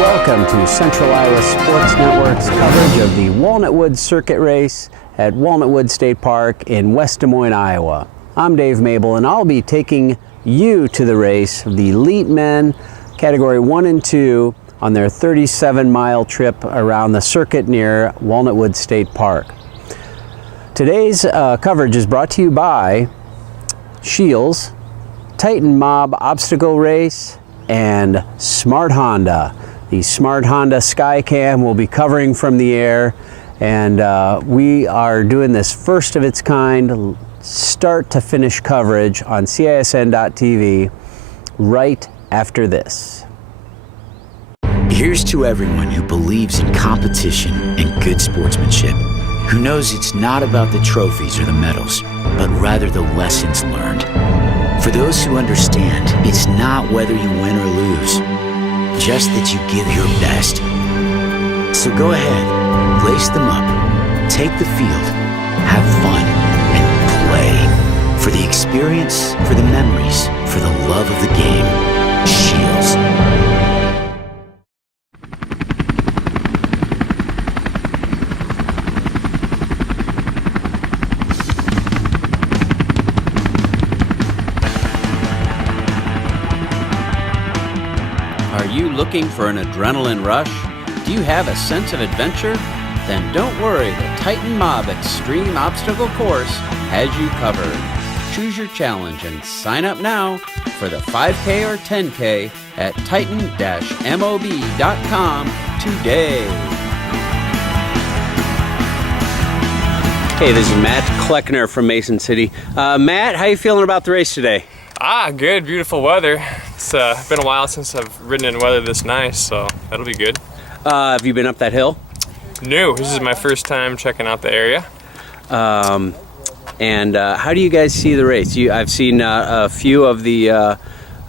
welcome to Central Iowa Sports Network's coverage of the Walnut Woods Circuit Race at Walnut Woods State Park in West Des Moines, Iowa. I'm Dave Mabel, and I'll be taking you to the race of the elite men, Category 1 and 2, on their 37-mile trip around the circuit near Walnut Woods State Park. Today's coverage is brought to you by Shields, Titan Mob Obstacle Race, and Smart Honda. The Smart Honda Skycam will be covering from the air, and we are doing this first of its kind, start to finish coverage on CISN.TV right after this. Here's to everyone who believes in competition and good sportsmanship, who knows it's not about the trophies or the medals, but rather the lessons learned. For those who understand, it's not whether you win or lose, just that you give your best. So go ahead, lace them up, take the field, have fun, and play. For the experience, for the memories, for the love of the game, Shields. Are you looking for an adrenaline rush? Do you have a sense of adventure? Then don't worry, the Titan Mob Extreme Obstacle Course has you covered. Choose your challenge and sign up now for the 5K or 10K at titan-mob.com today. Hey, this is Matt Kleckner from Mason City. Matt, how you feeling about the race today? Good, beautiful weather. It's been a while since I've ridden in weather this nice, so that'll be good. Have you been up that hill? No, this is my first time checking out the area. And how do you guys see the race? I've seen a few of the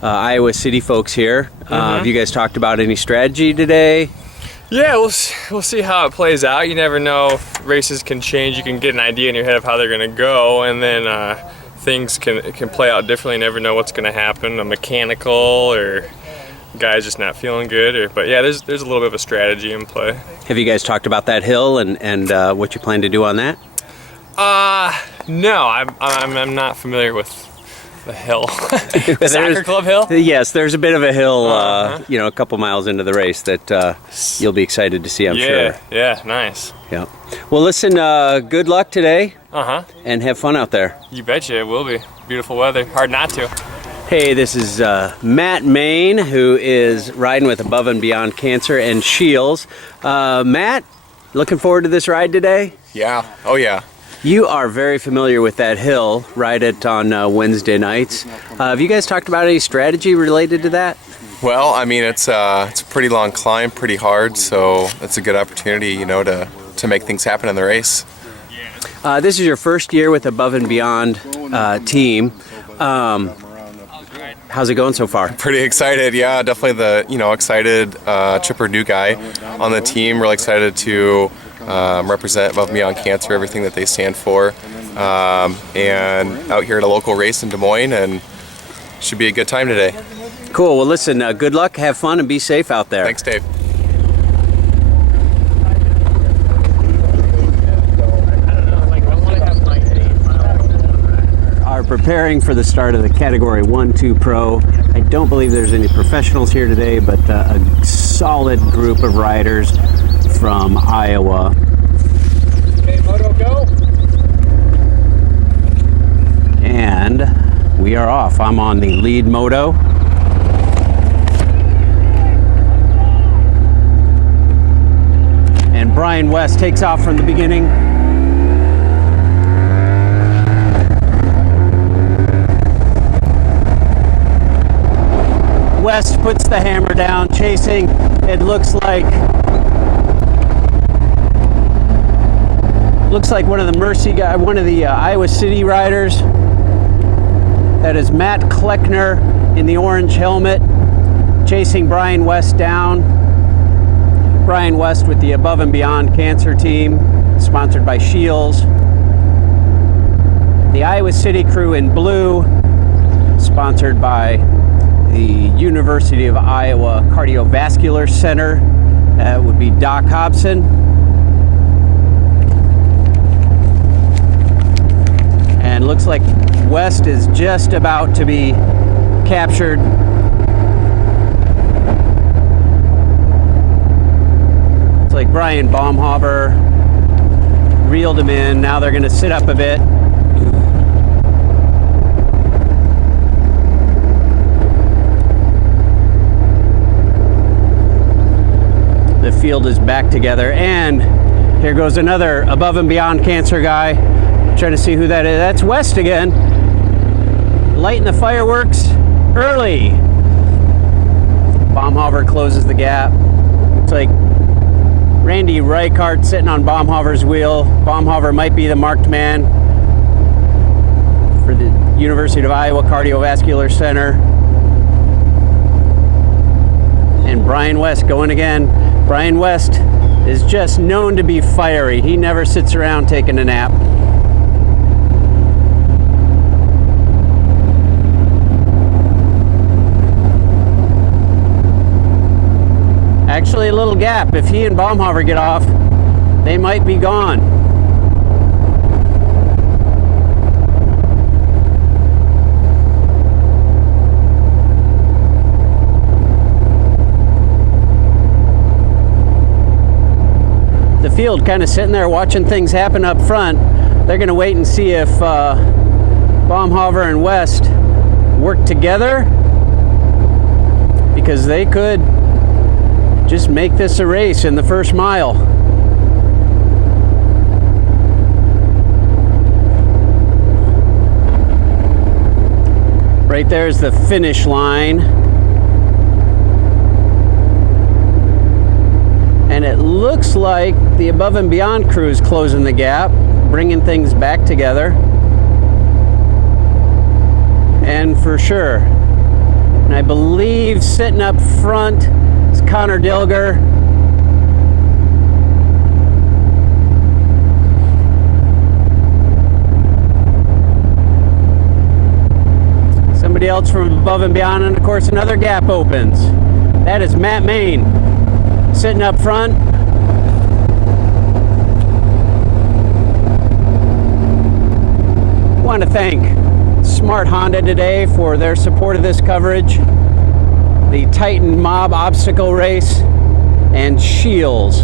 Iowa City folks here. Have you guys talked about any strategy today? Yeah, we'll see how it plays out. You never know. Races can change. You can get an idea in your head of how they're going to go, and then things can play out differently. You never know what's going to happen. A mechanical or guy's just not feeling good. But yeah, there's a little bit of a strategy in play. Have you guys talked about that hill and what you plan to do on that? No, I'm not familiar with the hill. Soccer club hill? Yes, there's a bit of a hill, a couple miles into the race that you'll be excited to see, I'm sure. Yeah, nice. Yeah. Well, listen, good luck today. And have fun out there. You betcha, it will be. Beautiful weather. Hard not to. Hey, this is Matt Main, who is riding with Above and Beyond Cancer and Shields. Matt, looking forward to this ride today? Yeah. Oh, yeah. You are very familiar with that hill, ride it on Wednesday nights. Have you guys talked about any strategy related to that? Well, I mean, it's a pretty long climb, pretty hard, so it's a good opportunity, to make things happen in the race. This is your first year with Above and Beyond team. How's it going so far? Pretty excited, yeah. Definitely the excited chipper new guy on the team. Really excited to represent Above and Beyond Cancer, everything that they stand for, and out here at a local race in Des Moines, and should be a good time today. Cool. Well, listen. Good luck. Have fun and be safe out there. Thanks, Dave. Preparing for the start of the Category 1-2 Pro. I don't believe there's any professionals here today, but a solid group of riders from Iowa. Okay, moto, go. And we are off. I'm on the lead moto. And Brian West takes off from the beginning. West puts the hammer down, chasing, it looks like one of the Mercy guy, one of the Iowa City riders. That is Matt Kleckner in the orange helmet, chasing Brian West down. Brian West with the Above and Beyond Cancer team, sponsored by Shields. The Iowa City crew in blue, sponsored by the University of Iowa Cardiovascular Center. That would be Doc Hobson. And looks like West is just about to be captured. It's like Brian Baumhover reeled him in. Now they're going to sit up a bit. The field is back together, and here goes another Above and Beyond Cancer guy. Trying to see who that is. That's West again. Lighting the fireworks early. Baumhover closes the gap. It's like Randy Reichart sitting on Baumhover's wheel. Baumhover might be the marked man for the University of Iowa Cardiovascular Center. And Brian West going again. Brian West is just known to be fiery. He never sits around taking a nap. Actually, a little gap. If he and Baumhover get off, they might be gone. The field kind of sitting there watching things happen up front. They're going to wait and see if Baumhover and West work together, because they could just make this a race in the first mile. Right there's the finish line. And it looks like the Above and Beyond crew is closing the gap, bringing things back together. And for sure. And I believe sitting up front is Connor Dilger. Somebody else from Above and Beyond, and of course another gap opens. That is Matt Main sitting up front. I want to thank Smart Honda today for their support of this coverage. The Titan Mob Obstacle Race, and Shields.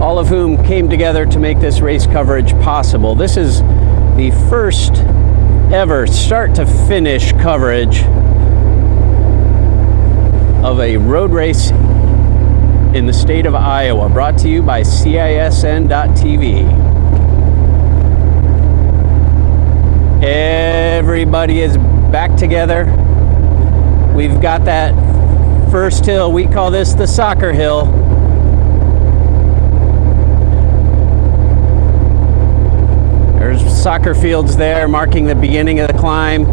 All of whom came together to make this race coverage possible. This is the first ever start to finish coverage of a road race in the state of Iowa, brought to you by CISN.TV. Everybody is back together. We've got that first hill. We call this the soccer hill. There's soccer fields there marking the beginning of the climb.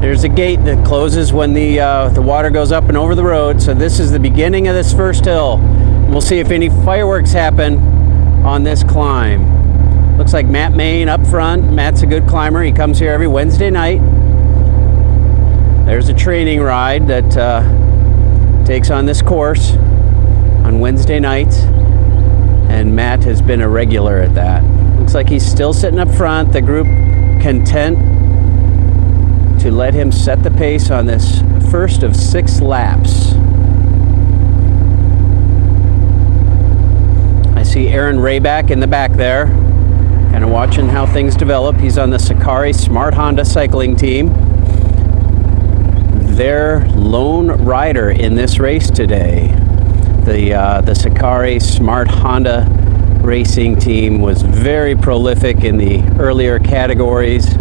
There's a gate that closes when the water goes up and over the road. So this is the beginning of this first hill. We'll see if any fireworks happen on this climb. Looks like Matt Main up front. Matt's a good climber. He comes here every Wednesday night. There's a training ride that takes on this course on Wednesday nights. And Matt has been a regular at that. Looks like he's still sitting up front. The group content to let him set the pace on this first of 6 laps. I see Aaron Rayback in the back there, kind of watching how things develop. He's on the Sakari Smart Honda cycling team. Their lone rider in this race today. The Sakari Smart Honda racing team was very prolific in the earlier categories.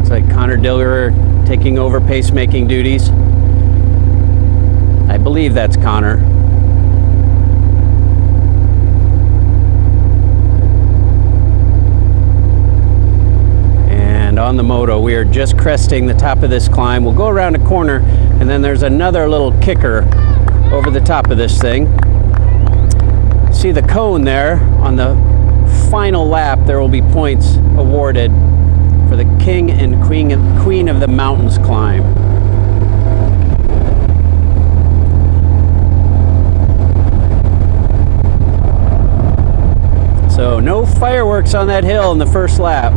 It's like Connor Dilger taking over pacemaking duties. I believe that's Connor. And on the moto, we are just cresting the top of this climb. We'll go around a corner, and then there's another little kicker over the top of this thing. see the cone there. On the final lap, there will be points awarded for the King and Queen of the Mountains climb. So no fireworks on that hill in the first lap.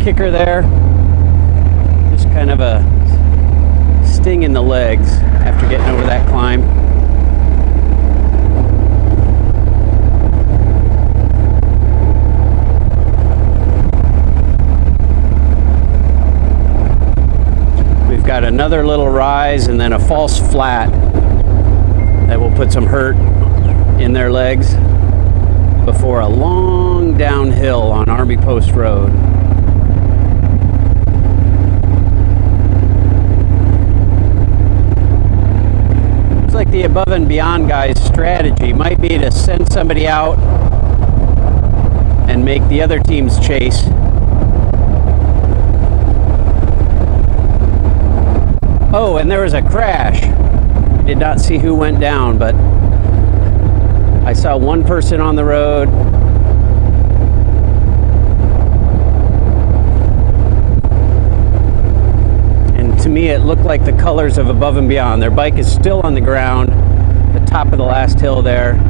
Kicker there, just kind of a sting in the legs after getting over that climb. We've got another little rise and then a false flat that will put some hurt in their legs before a long downhill on Army Post Road. Like the above and beyond guys' strategy might be to send somebody out and make the other teams chase. Oh, and there was a crash. I did not see who went down, but I saw one person on the road. To me, it looked like the colors of Above and Beyond. Their bike is still on the ground, the top of the last hill there.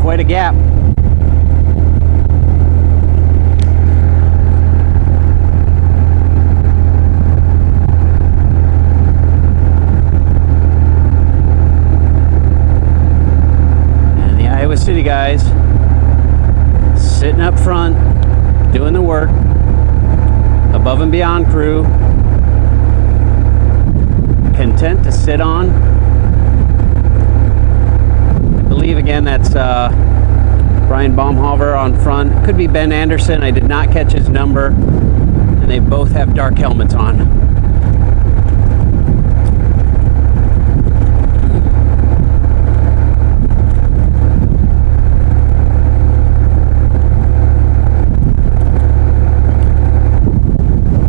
Quite a gap. And the Iowa City guys sitting up front, doing the work. Above and Beyond crew content to sit on. I believe again that's Brian Baumhover on front. Could be Ben Anderson. I did not catch his number. And they both have dark helmets on.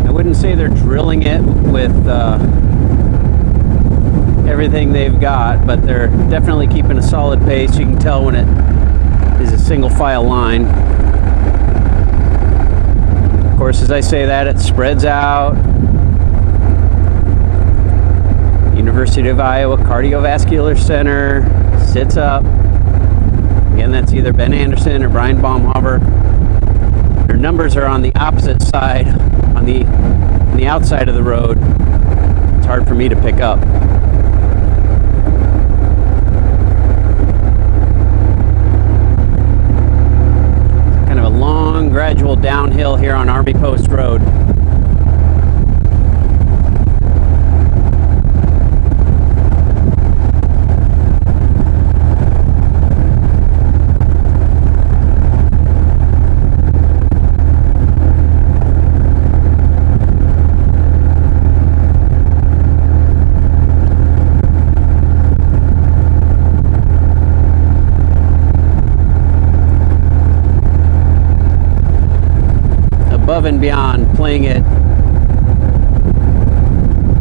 I wouldn't say they're drilling it with everything they've got, but they're definitely keeping a solid pace. You can tell when it is a single file line. Of course, as I say that, it spreads out. University of Iowa Cardiovascular Center sits up. Again, that's either Ben Anderson or Brian Baumhover. Their numbers are on the opposite side, on the outside of the road. It's hard for me to pick up. Long gradual downhill here on Army Post Road. playing it.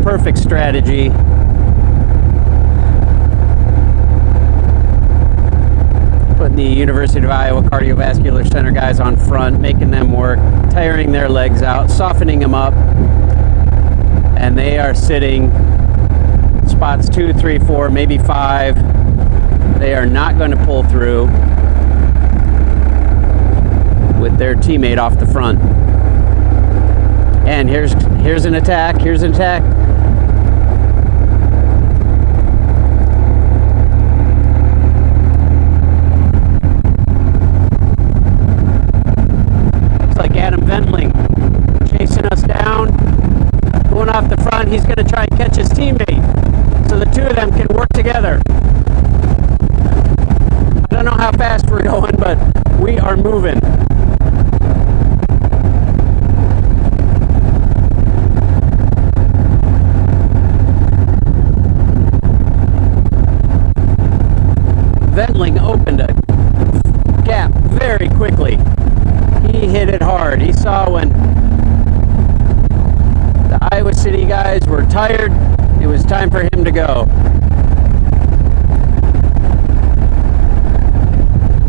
Perfect strategy. Putting the University of Iowa Cardiovascular Center guys on front, making them work, tiring their legs out, softening them up, and they are sitting spots 2, 3, 4, maybe 5. They are not going to pull through with their teammate off the front. And here's an attack. Here's an attack. It's like Adam Ventling chasing us down, going off the front. He's going to try and catch his teammate so the two of them can work together. I don't know how fast we're going, but we are moving. Ventling opened a gap very quickly. He hit it hard. He saw when the Iowa City guys were tired, it was time for him to go.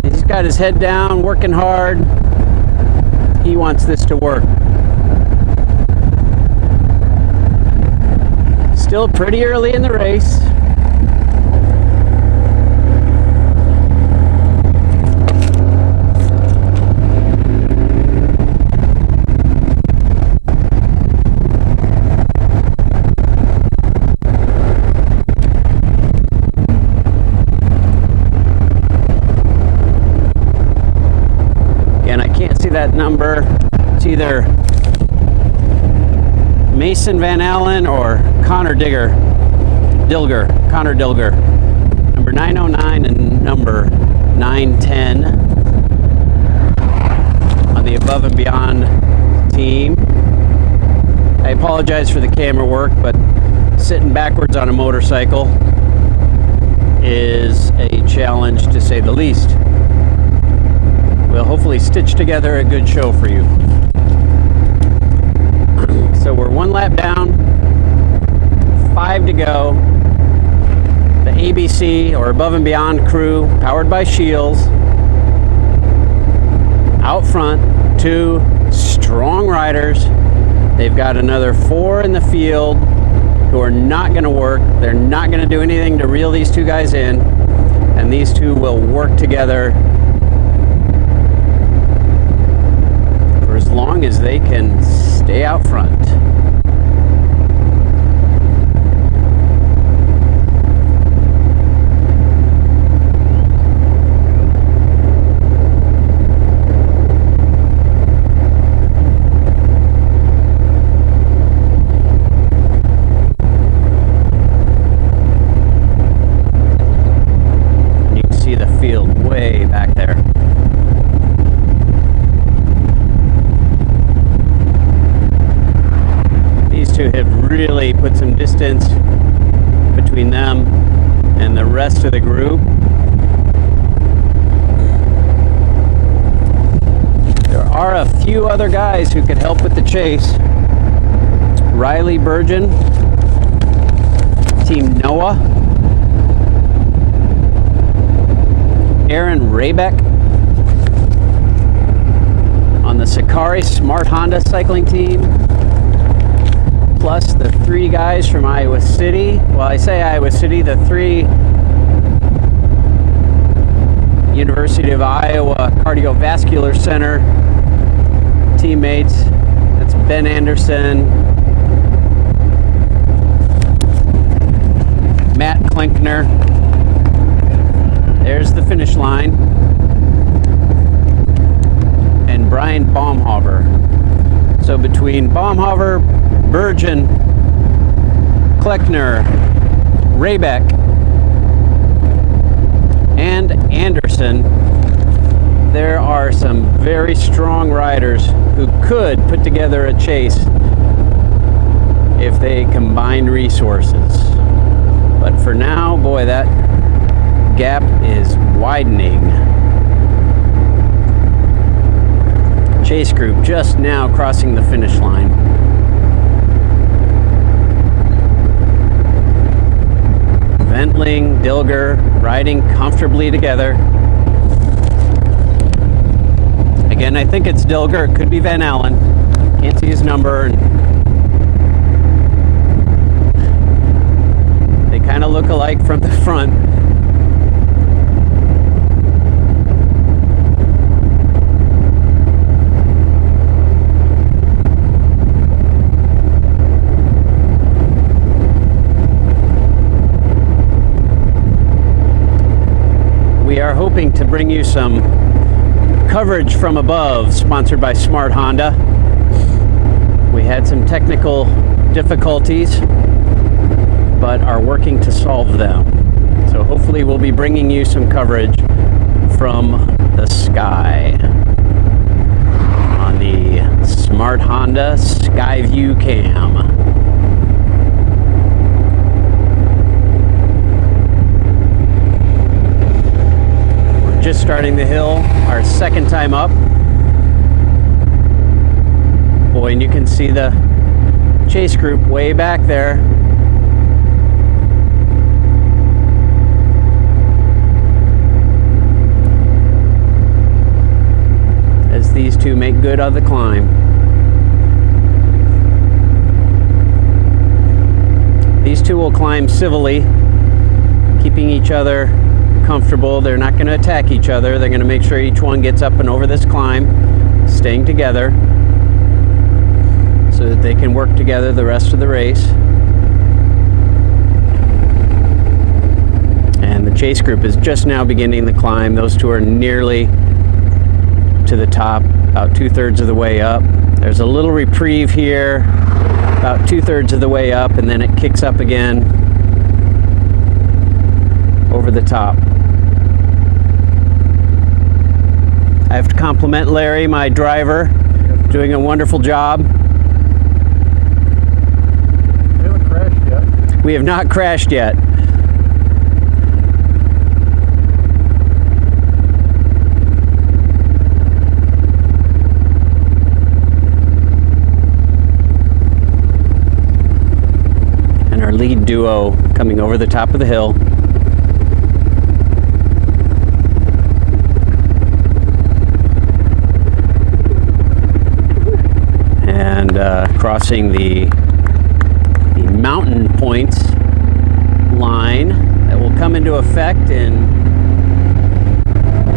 He's got his head down, working hard. He wants this to work. Still pretty early in the race. That number, it's either Mason Van Allen or Connor Dilger, number 909 and number 910 on the Above and Beyond team. I apologize for the camera work, but sitting backwards on a motorcycle is a challenge to say the least. We'll hopefully stitch together a good show for you. So we're 1 lap down, 5 to go. The ABC, or Above and Beyond crew, powered by Shields, out front, 2 strong riders. They've got another 4 in the field who are not going to work. They're not going to do anything to reel these 2 guys in, and these 2 will work together as long as they can stay out front. You can see the field way back there. To have really put some distance between them and the rest of the group. There are a few other guys who could help with the chase. Riley Burgeon, Team Noah, Aaron Raybeck on the Sakari Smart Honda cycling team, plus the 3 guys from Iowa City. Well, I say Iowa City, the 3 University of Iowa Cardiovascular Center teammates. That's Ben Anderson, Matt Kleckner. There's the finish line. And Brian Baumhover. So between Baumhover, Burgeon, Kleckner, Raybeck, and Anderson, there are some very strong riders who could put together a chase if they combine resources. But for now, boy, that gap is widening. Chase group just now crossing the finish line. Ventling, Dilger riding comfortably together. Again, I think it's Dilger. It could be Van Allen. Can't see his number. They kind of look alike from the front. We are hoping to bring you some coverage from above, sponsored by Smart Honda. We had some technical difficulties, but are working to solve them. So hopefully we'll be bringing you some coverage from the sky on the Smart Honda Skyview Cam. Just starting the hill, our second time up. Boy, and you can see the Chase group way back there. As these two make good on the climb. These two will climb civilly, keeping each other comfortable. They're not going to attack each other. They're going to make sure each one gets up and over this climb, staying together so that they can work together the rest of the race. And the Chase group is just now beginning the climb. Those two are nearly to the top, about 2/3 of the way up. There's a little reprieve here, about 2/3 of the way up, and then it kicks up again over the top. I have to compliment Larry, my driver, doing a wonderful job. We haven't crashed yet. We have not crashed yet. And our lead duo coming over the top of the hill. Crossing the mountain points line that will come into effect in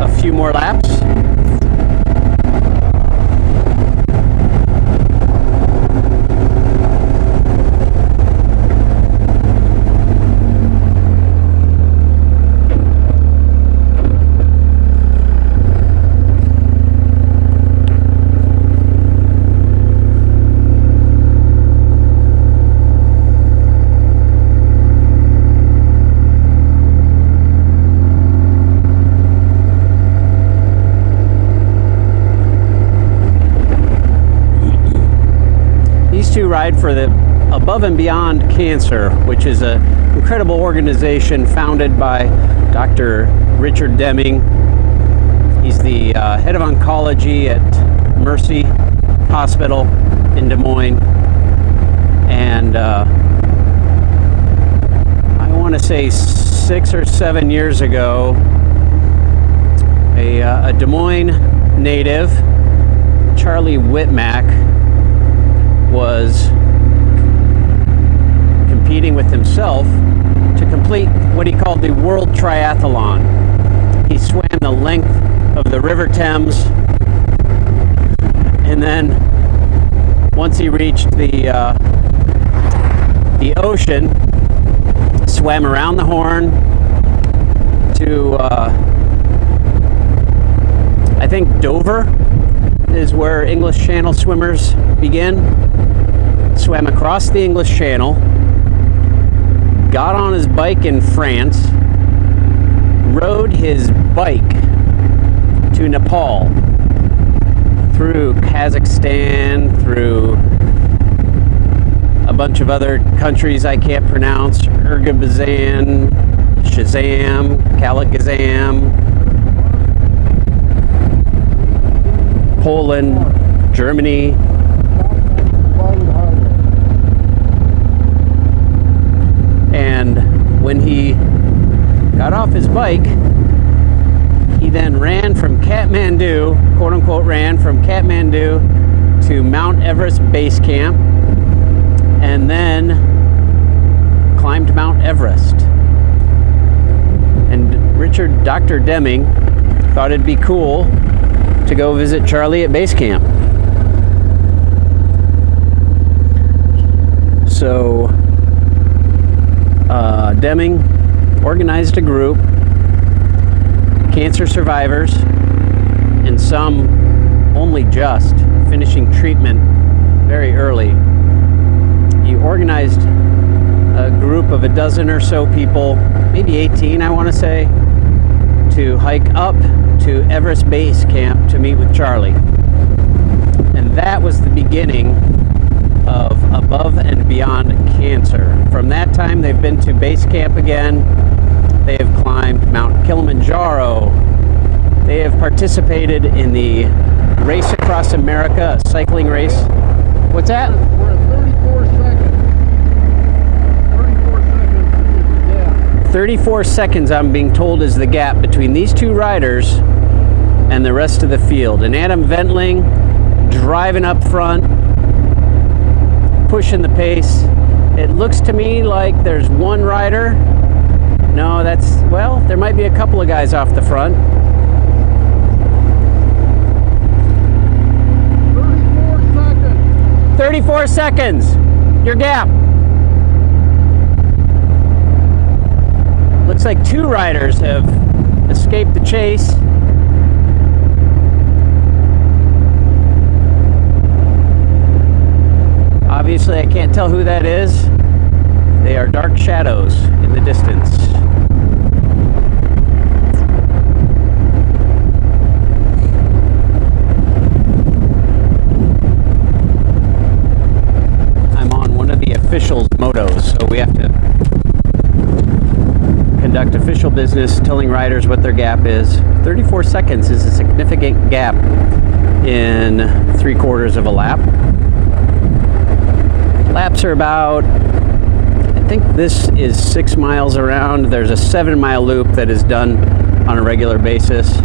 a few more laps. Ride for the Above and Beyond Cancer, which is an incredible organization founded by Dr. Richard Deming. He's the head of oncology at Mercy Hospital in Des Moines. And I want to say 6 or 7 years ago, a Des Moines native, Charlie Whitmack, was competing with himself to complete what he called the World Triathlon. He swam the length of the River Thames, and then once he reached the ocean, swam around the Horn to I think Dover is where English Channel swimmers begin. Swam across the English Channel, got on his bike in France, rode his bike to Nepal, through Kazakhstan, through a bunch of other countries I can't pronounce, Kyrgyzstan, Shazam, Kalagazam, Poland, Germany. And when he got off his bike, he then ran from Kathmandu, quote unquote ran from Kathmandu to Mount Everest Base Camp, and then climbed Mount Everest. And Dr. Deming thought it'd be cool to go visit Charlie at base camp. So Deming organized a group, cancer survivors, and some only just finishing treatment very early. He organized a group of a dozen or so people, maybe 18 I want to say, to hike up to Everest Base Camp to meet with Charlie. And that was the beginning of Above and Beyond Cancer. From that time, they've been to base camp again. They have climbed Mount Kilimanjaro. They have participated in the Race Across America, a cycling race. What's that? We're at 34 seconds. 34 seconds is the gap. 34 seconds, I'm being told, is the gap between these two riders and the rest of the field. And Adam Ventling driving up front, pushing the pace. It looks to me like there's one rider. No, well, there might be a couple of guys off the front. 34 seconds. Your gap. Looks like two riders have escaped the chase. Obviously, I can't tell who that is. They are dark shadows in the distance. I'm on one of the officials' motos, so we have to conduct official business telling riders what their gap is. 34 seconds is a significant gap in 3/4 of a lap. Laps are about, I think this is 6 miles around. There's a 7-mile loop that is done on a regular basis.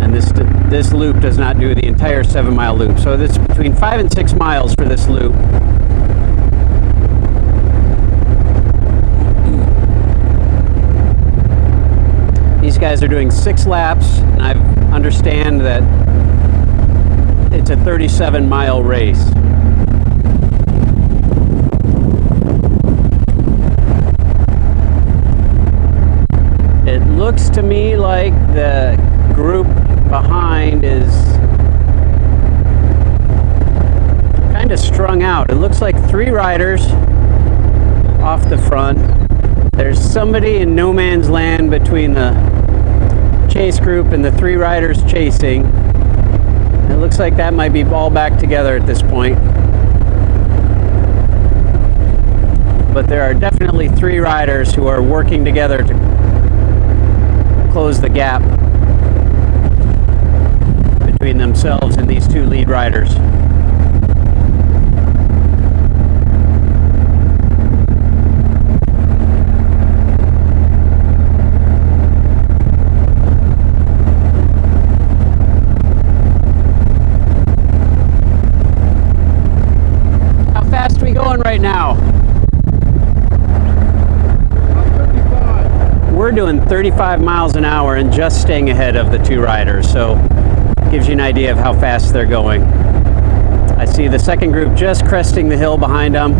And this loop does not do the entire 7-mile loop. So it's between 5 and 6 miles for this loop. These guys are doing 6 laps, and I understand that it's a 37-mile race. It looks to me like the group behind is kind of strung out. It looks like 3 riders off the front. There's somebody in no man's land between the chase group and the 3 riders chasing. It looks like that might be all back together at this point. But there are definitely 3 riders who are working together to close the gap between themselves and these 2 lead riders. How fast are we going right now? We're doing 35 miles an hour and just staying ahead of the 2 riders, so gives you an idea of how fast they're going. I see the second group just cresting the hill behind them,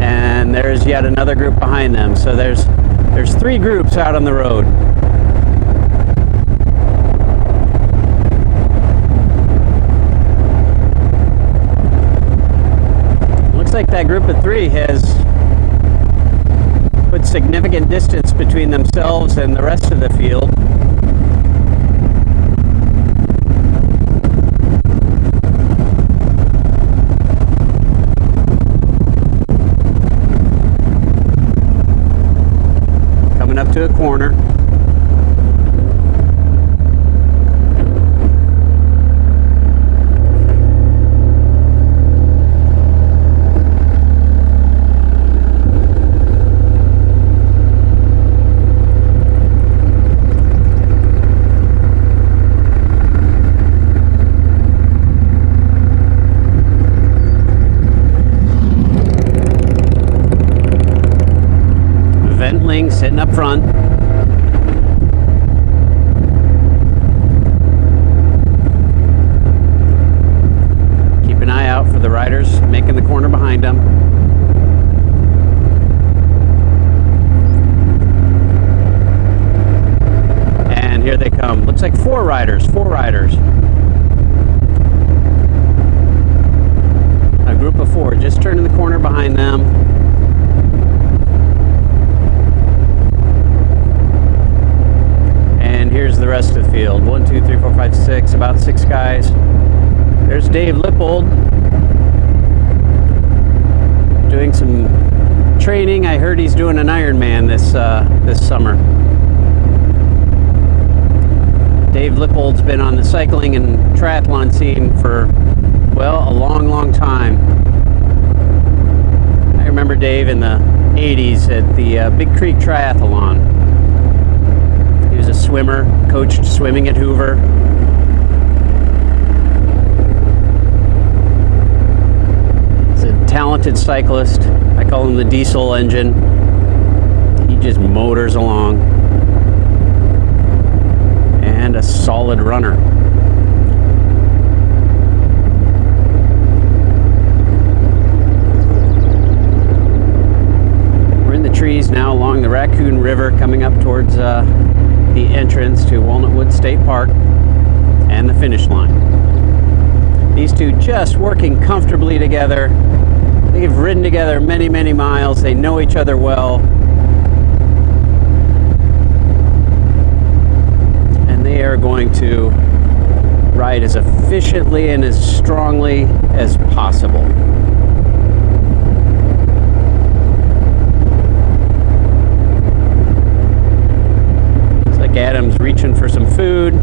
and there's yet another group behind them. So there's 3 groups out on the road. Looks like that group of 3 has put significant distance between themselves and the rest of the field. Coming up to a corner. cycling, sitting up front. Keep an eye out for the riders making the corner behind them. And here they come. Looks like four riders. A group of four just turning the corner behind them. And here's the rest of the field. 1, 2, 3, 4, 5, 6. About 6 guys. There's Dave Lippold doing some training. I heard he's doing an Ironman this summer. Dave Lippold's been on the cycling and triathlon scene for, well, a long time. I remember Dave in the 80s at the Big Creek Triathlon. He was a swimmer, coached swimming at Hoover. He's a talented cyclist. I call him the diesel engine. He just motors along. And a solid runner. We're in the trees now along the Raccoon River, coming up towards the entrance to Walnut Woods State Park and the finish line. These two just working comfortably together. They've ridden together many miles. They know each other well. They are going to ride as efficiently and as strongly as possible. Looks like Adam's reaching for some food.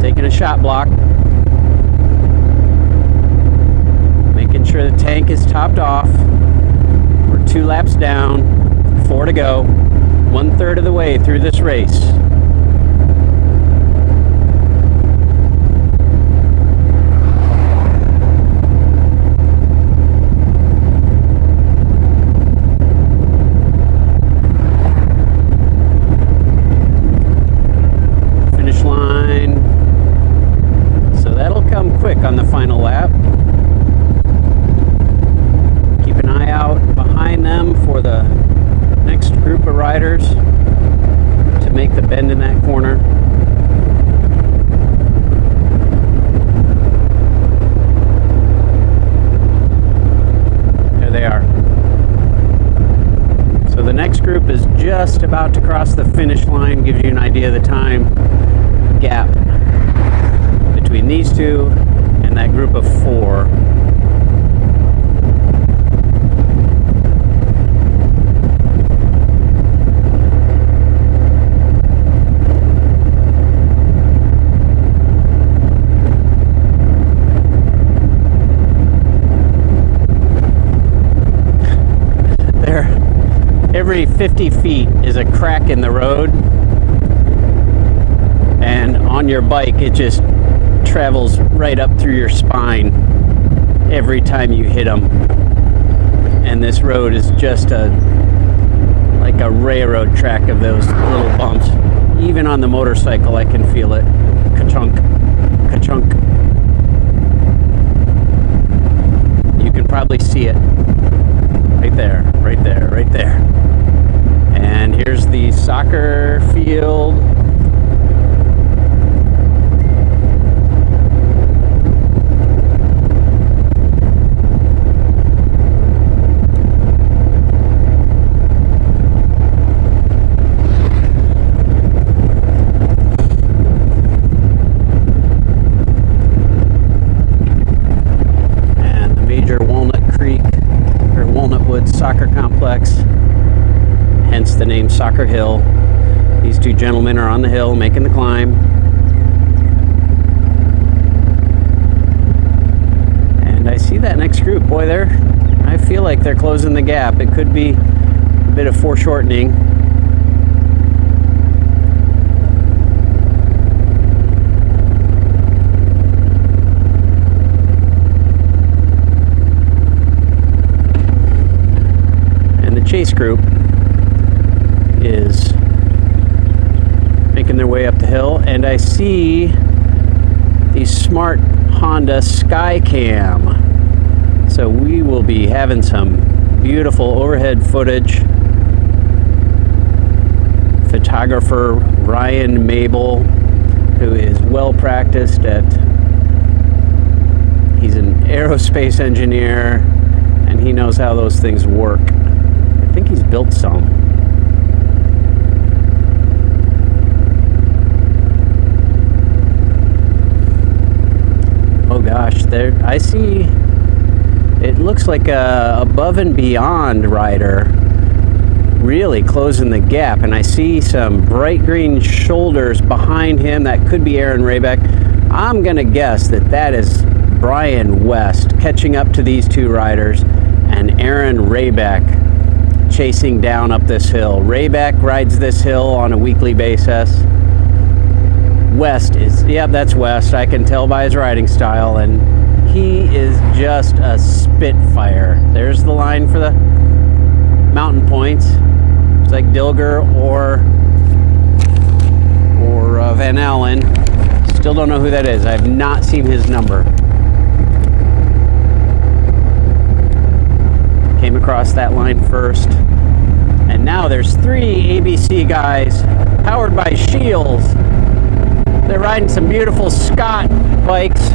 Taking a shot block. Making sure the tank is topped off. We're 2 laps down, 4 to go. 1/3 of the way through this race. Finish line. So that'll come quick on the final lap. Keep an eye out behind them for the next group of riders to make the bend in that corner. There they are. So the next group is just about to cross the finish line. Gives you an idea of the time gap between these two and that group of 4. Every 50 feet is a crack in the road, and on your bike it just travels right up through your spine every time you hit them. And this road is just like a railroad track of those little bumps. Even on the motorcycle I can feel it. Ka-chunk, ka-chunk. You can probably see it. Right there, right there, right there. And here's the soccer field. And the major Walnut Woods Soccer Complex, hence the name Soccer Hill. These two gentlemen are on the hill making the climb. And I see that next group. Boy, I feel like they're closing the gap. It could be a bit of foreshortening. chase group is making their way up the hill, and I see the smart Honda Skycam. So we will be having some beautiful overhead footage. Photographer Ryan Mabel, who is well practiced he's an aerospace engineer, and he knows how those things work. I think he's built some. Oh gosh, there I see, it looks like a above and beyond rider really closing the gap, and I see some bright green shoulders behind him. That could be Aaron Rayback. I'm gonna guess that is Brian West catching up to these two riders, and Aaron Rayback chasing down up this hill. Rayback rides this hill on a weekly basis. West is, yep, that's West. I can tell by his riding style, and he is just a spitfire. There's the line for the mountain points. It's like Dilger or Van Allen. Still don't know who that is. I have not seen his number. Came across that line first. And now there's 3 ABC guys powered by Shields. They're riding some beautiful Scott bikes,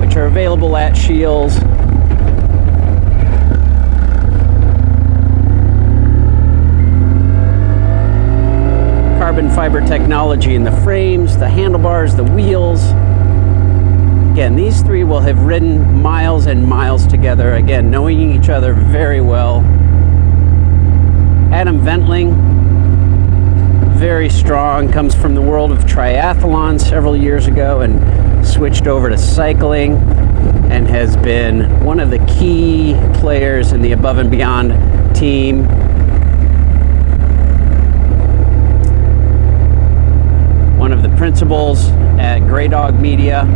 which are available at Shields. Carbon fiber technology in the frames, the handlebars, the wheels. Again, these 3 will have ridden miles and miles together, again, knowing each other very well. Adam Ventling, very strong, comes from the world of triathlon several years ago and switched over to cycling, and has been one of the key players in the Above and Beyond team. One of the principals at Grey Dog Media,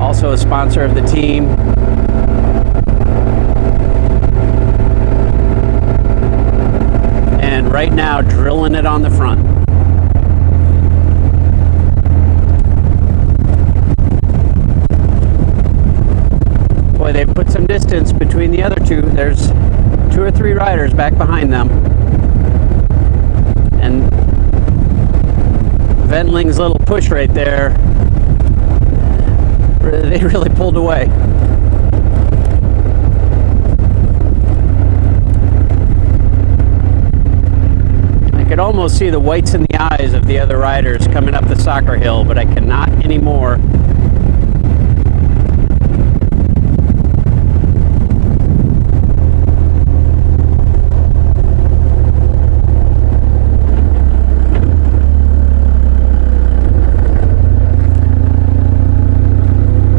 also a sponsor of the team. And right now, drilling it on the front. Boy, they put some distance between the other two. There's 2 or 3 riders back behind them. And Ventling's little push right there, they really pulled away. I could almost see the whites in the eyes of the other riders coming up the soccer hill, but I cannot anymore.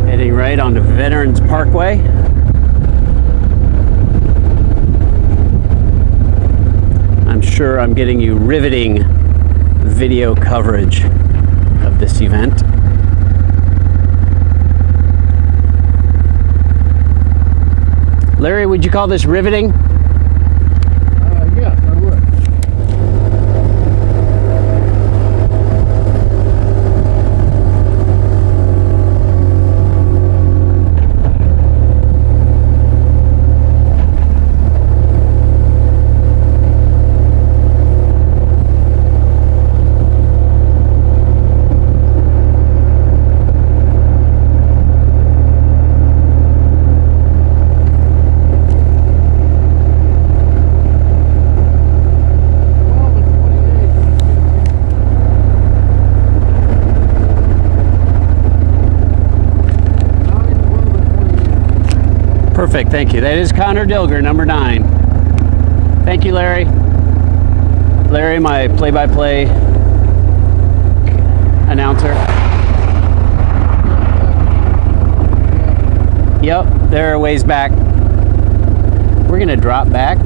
Heading right onto Veterans Parkway. I'm sure I'm getting you riveting video coverage of this event. Larry, would you call this riveting? Yes, I would. Perfect, thank you. That is Connor Dilger, number 9. Thank you, Larry. Larry, my play-by-play announcer. Yep, they're a ways back. We're gonna drop back,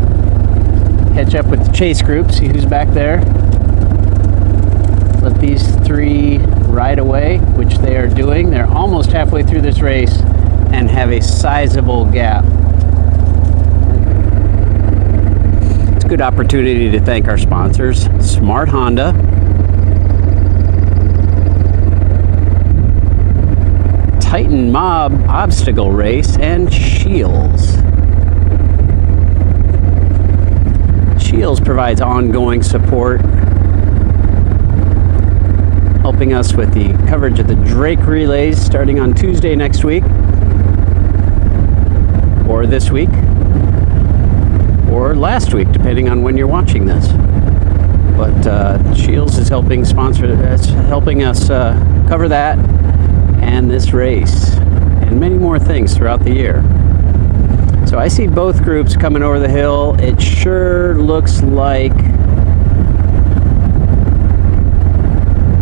catch up with the chase group, see who's back there. Let these 3 ride away, which they are doing. They're almost halfway through this race and have a sizable gap. Good opportunity to thank our sponsors, Smart Honda, Titan Mob Obstacle Race, and Shields. Shields provides ongoing support, helping us with the coverage of the Drake Relays starting on Tuesday next week, or this week, or last week, depending on when you're watching this. But Shields is helping us cover that and this race and many more things throughout the year. So I see both groups coming over the hill. It sure looks like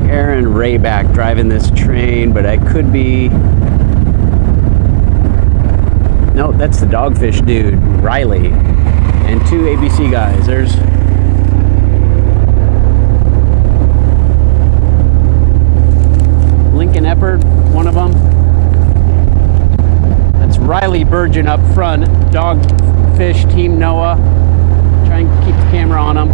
Aaron Rayback driving this train, but I could be... No, that's the Dogfish dude, Riley, and two ABC guys. There's Lincoln Eppert, one of them. That's Riley Burgeon up front, Dogfish Team Noah. Try and keep the camera on him.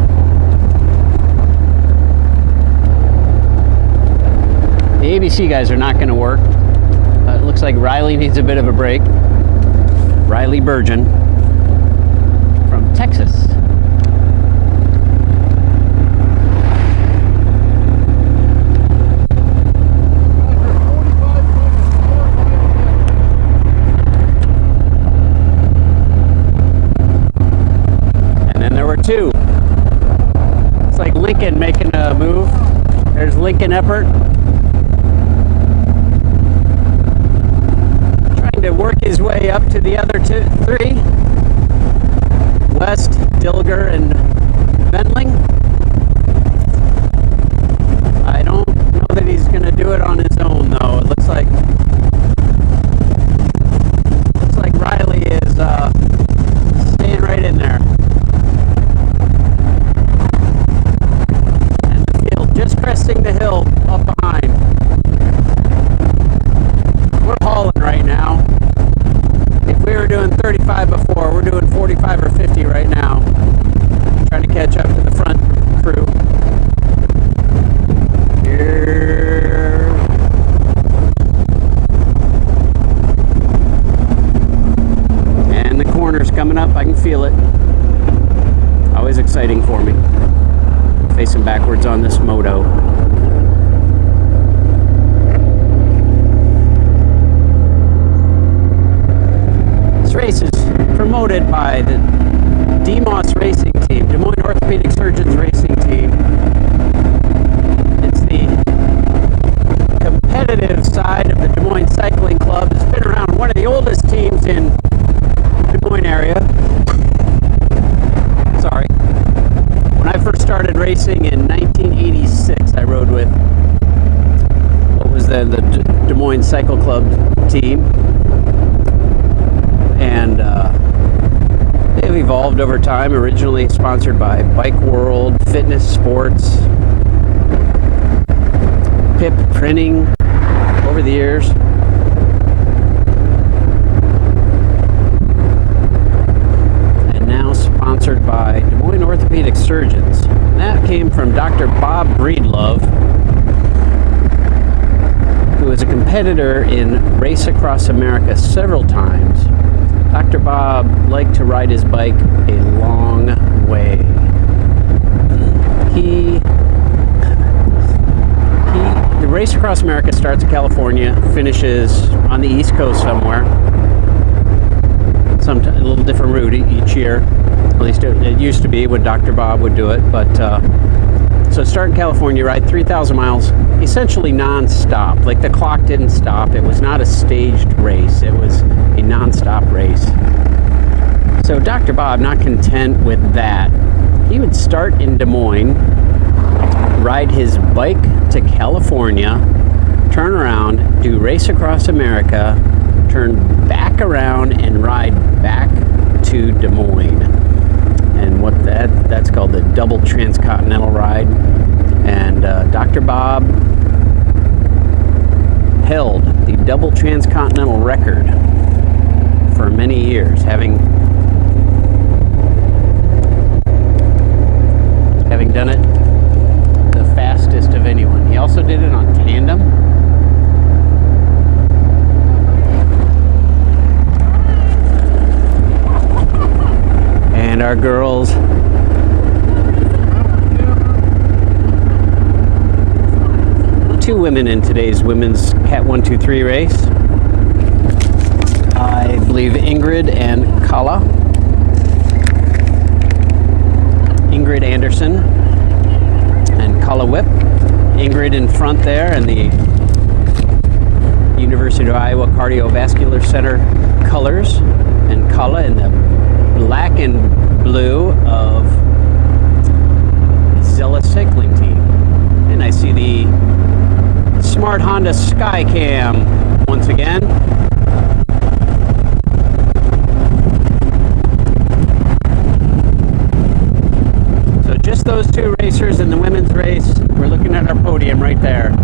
The ABC guys are not going to work. It looks like Riley needs a bit of a break. Riley Burgeon from Texas. And then there were two. It's like Lincoln making a move. There's Lincoln Eppert. To work his way up to the other three, West, Dilger, and Bendling. I don't know that he's going to do it on his own, though. It looks like Riley is staying right in there. And the field just cresting the hill up behind. We're hauling right now. If we were doing 35 before, we're doing 45 or 50 right now. Trying to catch up to the front crew. Here. And the corner's coming up. I can feel it. Always exciting for me. Facing backwards on this moto. Race is promoted by the DeMoss Racing Team, Des Moines Orthopedic Surgeons Racing Team. It's the competitive side of the Des Moines Cycling Club. It's been around, one of the oldest teams in Des Moines area. Sorry. When I first started racing in 1986, I rode with what was then the Des Moines Cycle Club team. And they've evolved over time, originally sponsored by Bike World, Fitness Sports, Pip Printing over the years. And now sponsored by Des Moines Orthopedic Surgeons. And that came from Dr. Bob Breedlove, who was a competitor in Race Across America several times. Dr. Bob liked to ride his bike a long way. The Race Across America starts in California, finishes on the East Coast somewhere. A little different route each year. At least it used to be when Dr. Bob would do it. But so start in California, ride 3,000 miles, essentially non-stop. Like the clock didn't stop. It was not a staged race. It was a non-stop race. So Dr. Bob, not content with that, he would start in Des Moines, ride his bike to California, turn around, do Race Across America, turn back around and ride back to Des Moines. And what that's called the double transcontinental ride. And Dr. Bob held the double transcontinental record for many years, having did it on tandem. And our girls two women in today's women's Cat 123 race. I believe Ingrid and Kala. Ingrid Anderson and Kala Whip. Ingrid in front there in the University of Iowa Cardiovascular Center colors, and Kala in the black and blue of Zilla Cycling Team. And I see the Smart Honda Skycam once again. So just those two racers in the women's race. We're looking at our podium right there.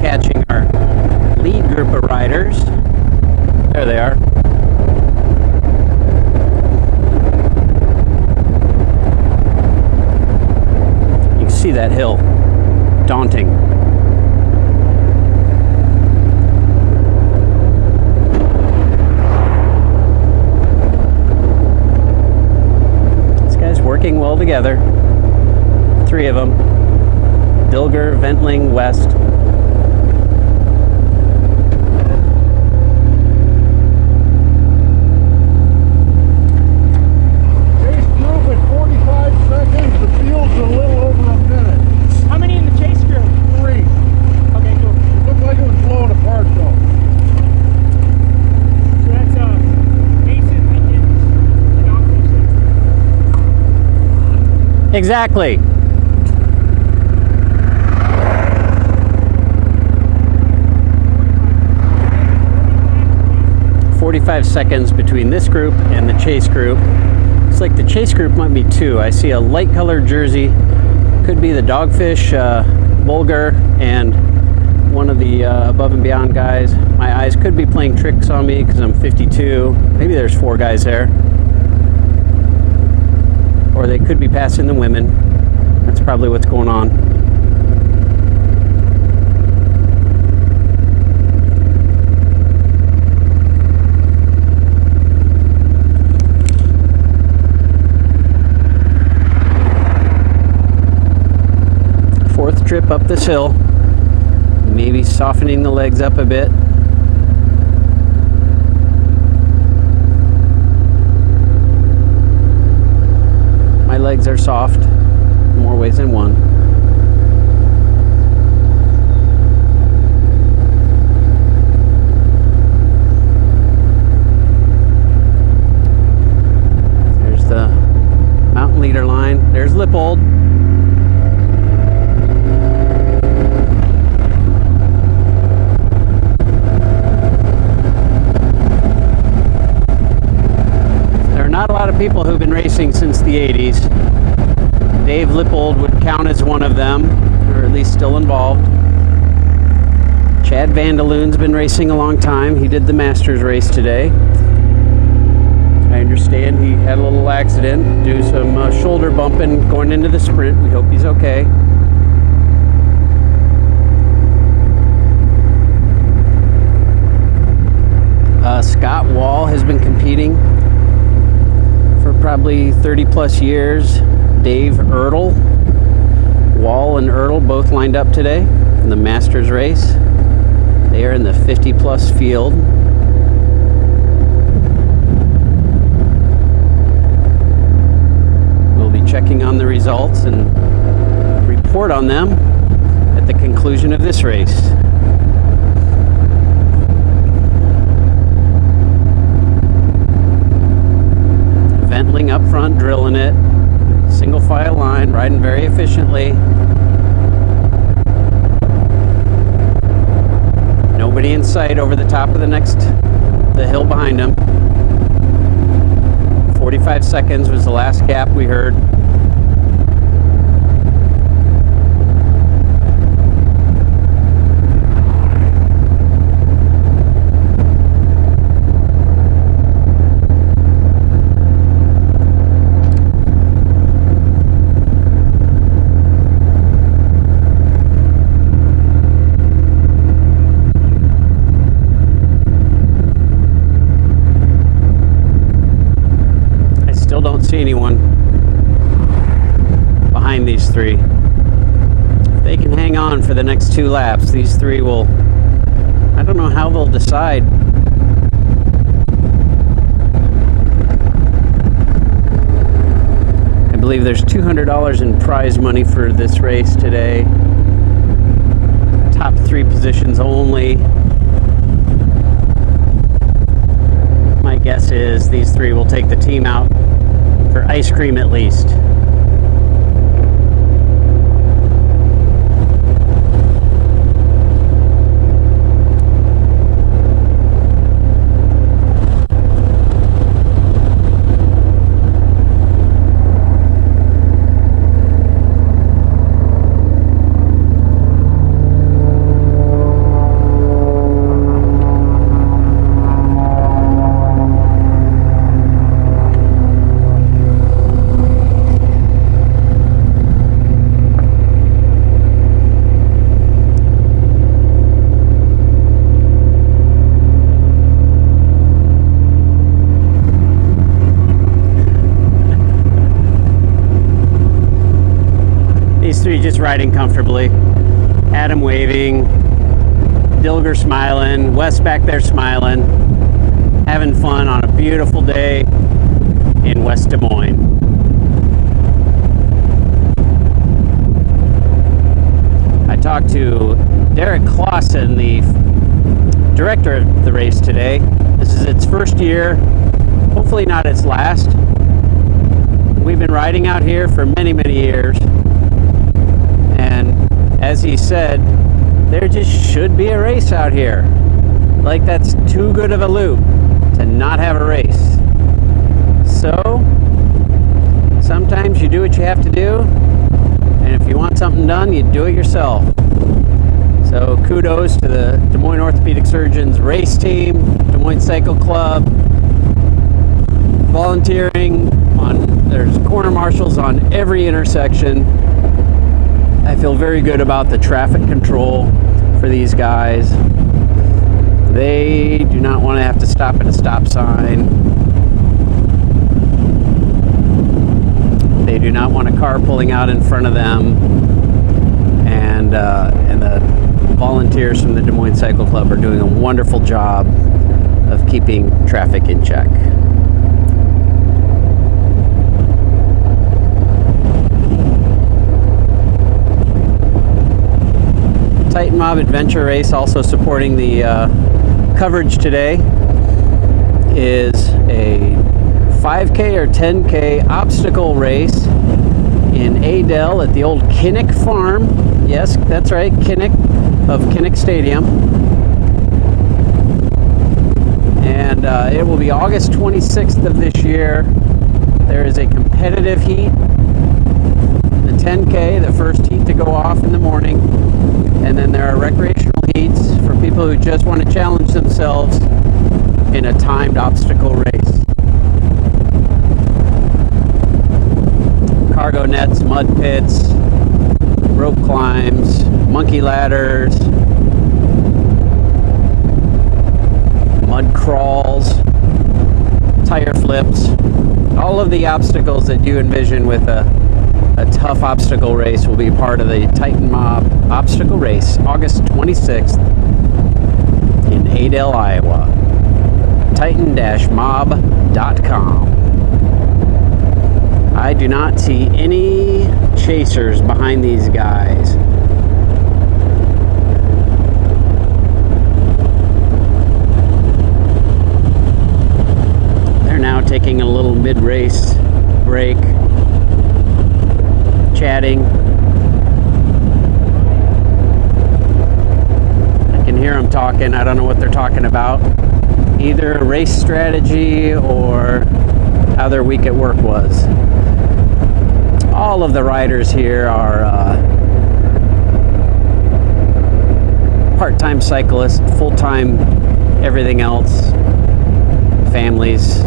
Catching our lead group of riders. There they are. You can see that hill. Daunting. These guys working well together. Three of them. Dilger, Ventling, West. Exactly. "45 seconds between this group and the chase group." It's like the chase group might be two. I see a light colored jersey. Could be the Dogfish, Bulgar, and one of the Above and Beyond guys. My eyes could be playing tricks on me because I'm 52. Maybe there's 4 guys there. Or they could be passing the women. That's probably what's going on. Fourth trip up this hill. Maybe softening the legs up a bit. My legs are soft in more ways than one. There's the mountain leader line. There's Lippold. Not a lot of people who've been racing since the 80s. Dave Lippold would count as one of them, or at least still involved. Chad Vandaloon's been racing a long time. He did the Masters race today. I understand he had a little accident, do some shoulder bumping going into the sprint. We hope he's okay. Scott Wall has been competing for probably 30 plus years. Dave Ertl. Wall and Ertl both lined up today in the Masters race. They are in the 50 plus field. We'll be checking on the results and report on them at the conclusion of this race. Ventling up front, drilling it. Single file line, riding very efficiently. Nobody in sight over the top of the hill behind him. 45 seconds was the last gap we heard. Don't see anyone behind these three. If they can hang on for the next 2 laps, these three will, I don't know how they'll decide. I believe there's $200 in prize money for this race today. Top 3 positions only. My guess is these three will take the team out for ice cream at least. Just riding comfortably. Adam waving, Dilger smiling, Wes back there smiling, having fun on a beautiful day in West Des Moines. I talked to Derek Clausen, the director of the race today. This is its first year, hopefully not its last. We've been riding out here for many, many years. And as he said, there just should be a race out here. Like, that's too good of a loop to not have a race. So, sometimes you do what you have to do, and if you want something done, you do it yourself. So kudos to the Des Moines Orthopedic Surgeons race team, Des Moines Cycle Club, volunteering there's corner marshals on every intersection. I feel very good about the traffic control for these guys. They do not want to have to stop at a stop sign. They do not want a car pulling out in front of them. And the volunteers from the Des Moines Cycle Club are doing a wonderful job of keeping traffic in check. Titan Mob Adventure Race, also supporting the coverage today, is a 5K or 10K obstacle race in Adel at the old Kinnick Farm. Yes, that's right, Kinnick of Kinnick Stadium. And it will be August 26th of this year. There is a competitive heat. The 10K, the first heat to go off in the morning. And then there are recreational heats for people who just want to challenge themselves in a timed obstacle race. Cargo nets, mud pits, rope climbs, monkey ladders, mud crawls, tire flips, all of the obstacles that you envision with a tough obstacle race will be part of the Titan Mob obstacle race, August 26th in Adel, Iowa. Titan-mob.com. I do not see any chasers behind these guys. They're now taking a little mid-race break, chatting. I can hear them talking. I don't know what they're talking about. Either race strategy or how their week at work was. All of the riders here are part-time cyclists, full-time everything else, families,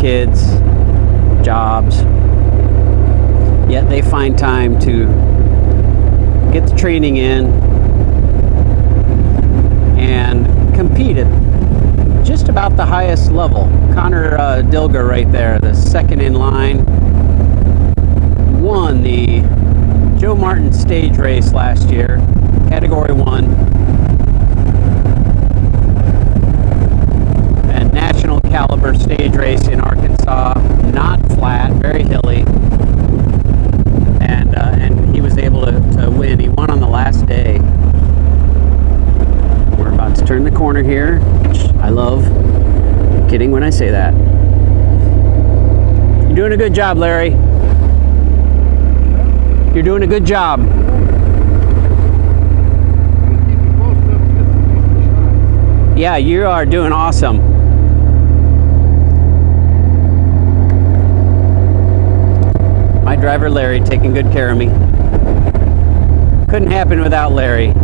kids, jobs. Yet they find time to get the training in and compete at just about the highest level. Connor Dilger right there, the second in line, won the Joe Martin stage race last year, Category 1, and national caliber stage race in Arkansas, not flat, very hilly, and he was able to win. He won on the last day. We're about to turn the corner here, which I love. I'm kidding when I say that. You're doing a good job, Larry. You're doing a good job. Yeah, you are doing awesome. My driver, Larry, taking good care of me. Couldn't happen without Larry.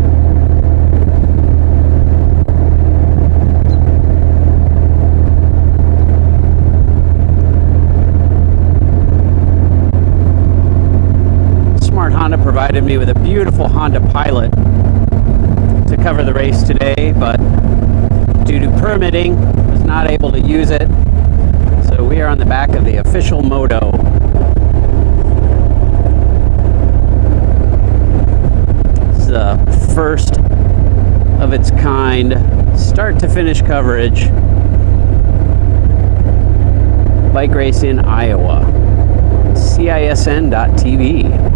Smart Honda provided me with a beautiful Honda Pilot to cover the race today, but due to permitting, was not able to use it. So we are on the back of the official moto. This is the first of its kind, start to finish coverage. Bike race in Iowa. CISN.TV.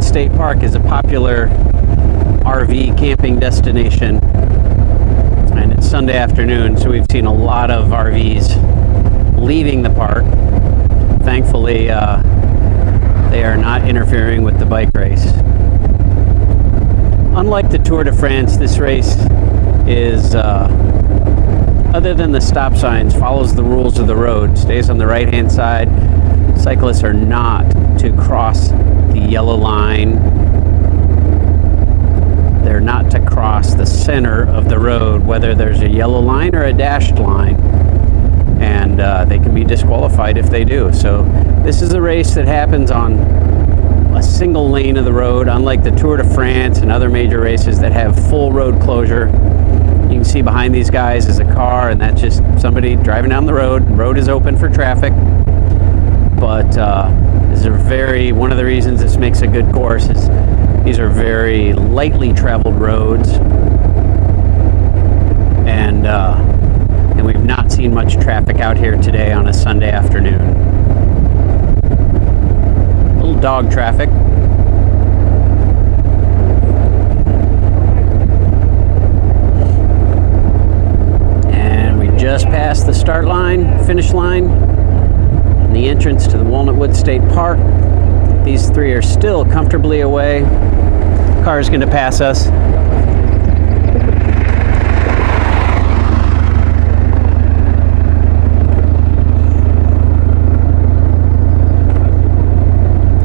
State Park is a popular RV camping destination, and it's Sunday afternoon, so we've seen a lot of RVs leaving the park. Thankfully, they are not interfering with the bike race. Unlike the Tour de France, this race is, other than the stop signs, follows the rules of the road, stays on the right-hand side. Cyclists are not to cross the yellow line. They're not to cross the center of the road, whether there's a yellow line or a dashed line, and they can be disqualified if they do. So this is a race that happens on a single lane of the road, unlike the Tour de France and other major races that have full road closure. You can see behind these guys is a car, and that's just somebody driving down the road. The road is open for traffic, but these are one of the reasons this makes a good course is these are very lightly traveled roads, and we've not seen much traffic out here today on a Sunday afternoon. A little dog traffic. And we just passed the start line, finish line, and the entrance to the Walnut Woods State Park. These three are still comfortably away. Car is going to pass us.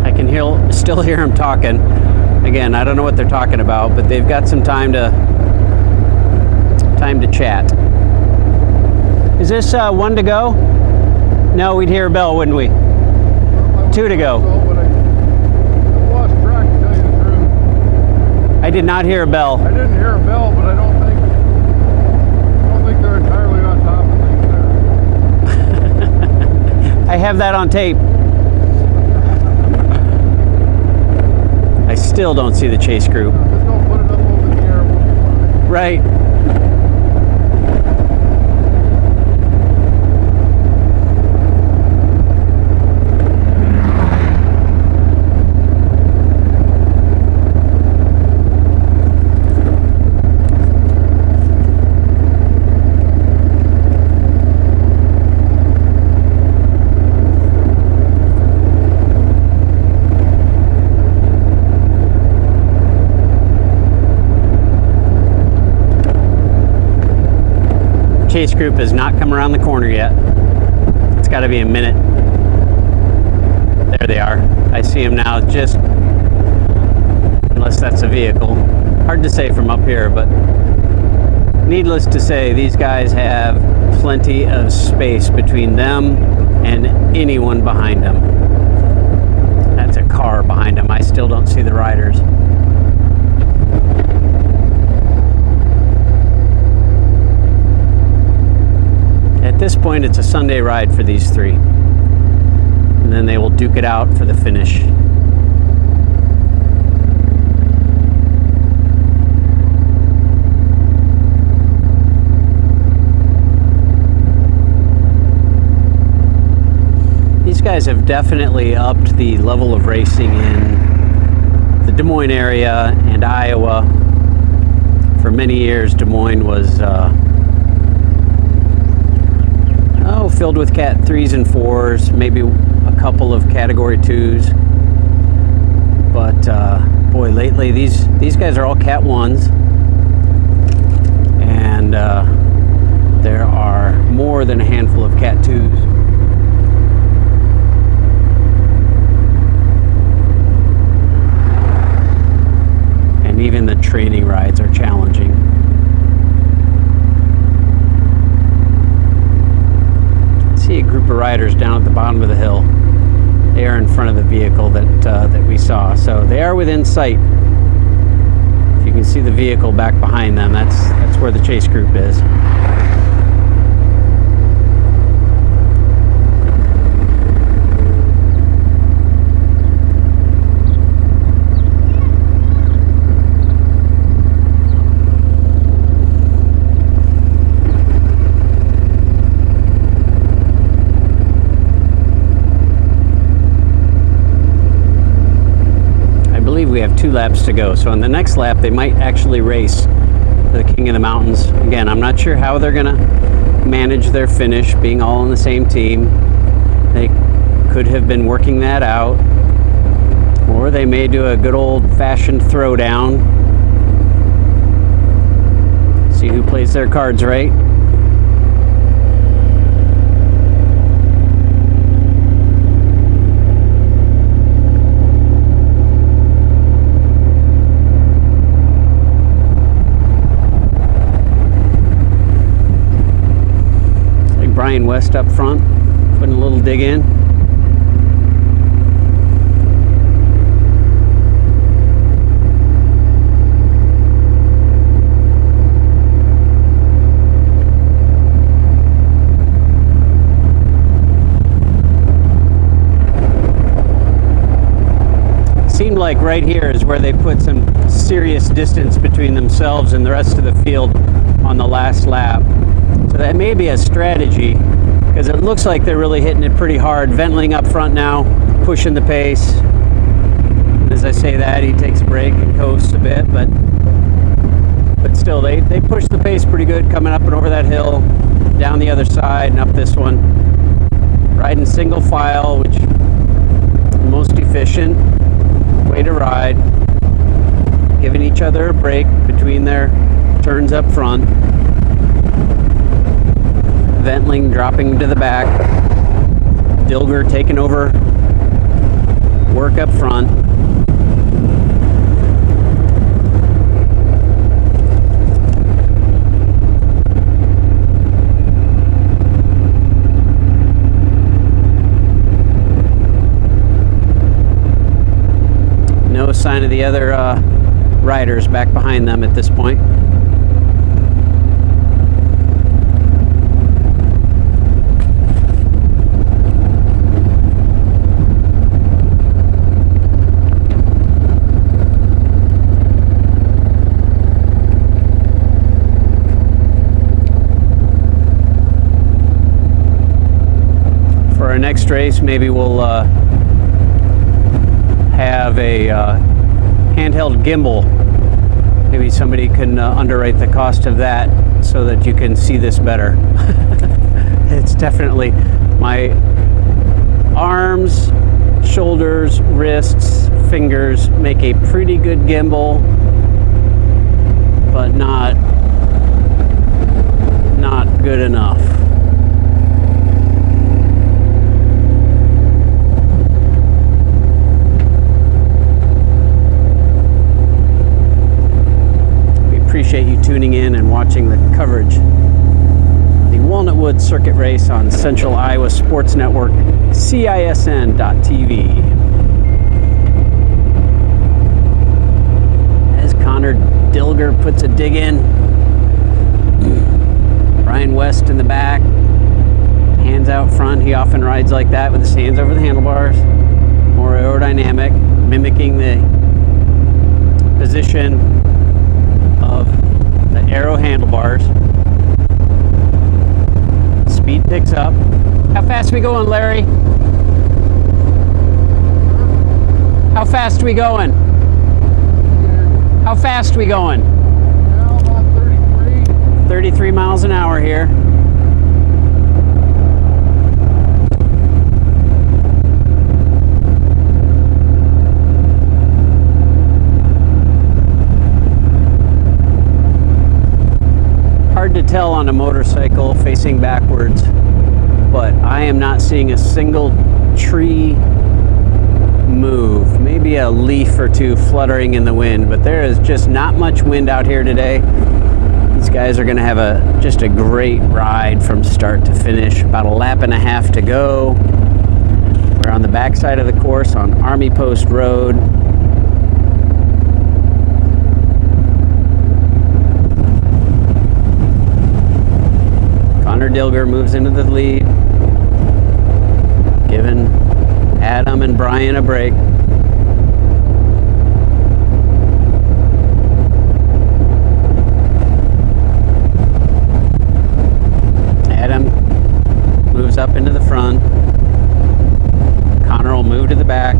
I can still hear them talking. Again, I don't know what they're talking about, but they've got some time to chat. Is this one to go? No, we'd hear a bell, wouldn't we? 2 to go. I did not hear a bell. I didn't hear a bell, but I don't think they're entirely on top of things there. I have that on tape. I still don't see the chase group. Just don't put it up over the air. Right. chase group has not come around the corner yet. It's got to be a minute. There they are. I see them now, just unless that's a vehicle. Hard to say from up here, but needless to say, these guys have plenty of space between them and anyone behind them. That's a car behind them. I still don't see the riders. At this point, it's a Sunday ride for these three. And then they will duke it out for the finish. These guys have definitely upped the level of racing in the Des Moines area and Iowa. For many years, Des Moines was filled with Cat 3s and 4s, maybe a couple of Category 2s. But boy, lately these guys are all Cat 1s, and there are more than a handful of Cat 2s. And even the training rides are challenging. See a group of riders down at the bottom of the hill. They are in front of the vehicle that we saw, so they are within sight. If you can see the vehicle back behind them, that's where the chase group is. We have 2 laps to go, so on the next lap they might actually race for the King of the Mountains. Again, I'm not sure how they're gonna manage their finish, being all on the same team. They could have been working that out, or they may do a good old-fashioned throwdown, see who plays their cards right. Brian West up front, putting a little dig in. Seemed like right here is where they put some serious distance between themselves and the rest of the field on the last lap. So that may be a strategy, because it looks like they're really hitting it pretty hard. Ventling up front now, pushing the pace. And as I say that, he takes a break and coasts a bit, but still, they push the pace pretty good, coming up and over that hill, down the other side and up this one. Riding single file, which is the most efficient way to ride. Giving each other a break between their turns up front. Ventling dropping to the back. Dilger taking over work up front. No sign of the other riders back behind them at this point. For our next race, maybe we'll have a handheld gimbal. Maybe somebody can underwrite the cost of that so that you can see this better. It's definitely, my arms, shoulders, wrists, fingers make a pretty good gimbal, but not good good enough. We appreciate you tuning in and watching the coverage of the Walnut Woods Circuit Race on Central Iowa Sports Network, CISN.TV. As Connor Dilger puts a dig in, Brian West in the back, hands out front. He often rides like that with his hands over the handlebars, more aerodynamic, mimicking the position of the aero handlebars. Speed picks up. How fast we going, Larry? How fast we going? How fast we going? Now about 33. 33 miles an hour here. Hard to tell on a motorcycle facing backwards, but I am not seeing a single tree move. Maybe a leaf or two fluttering in the wind, but there is just not much wind out here today. These guys are going to have just a great ride from start to finish. About a lap and a half to go. We're on the backside of the course on Army Post Road. Connor Dilger moves into the lead, giving Adam and Brian a break. Adam moves up into the front. Connor will move to the back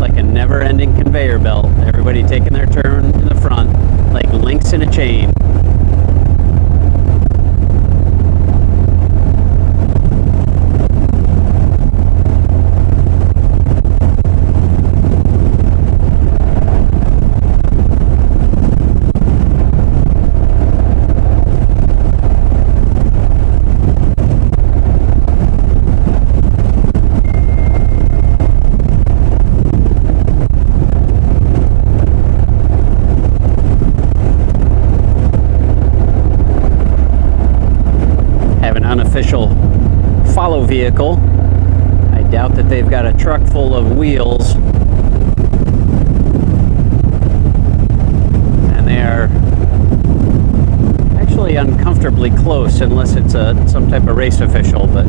like a never-ending conveyor belt. Everybody taking their turn in the front like links in a chain. Unofficial follow vehicle. I doubt that they've got a truck full of wheels, and they are actually uncomfortably close unless it's some type of race official, but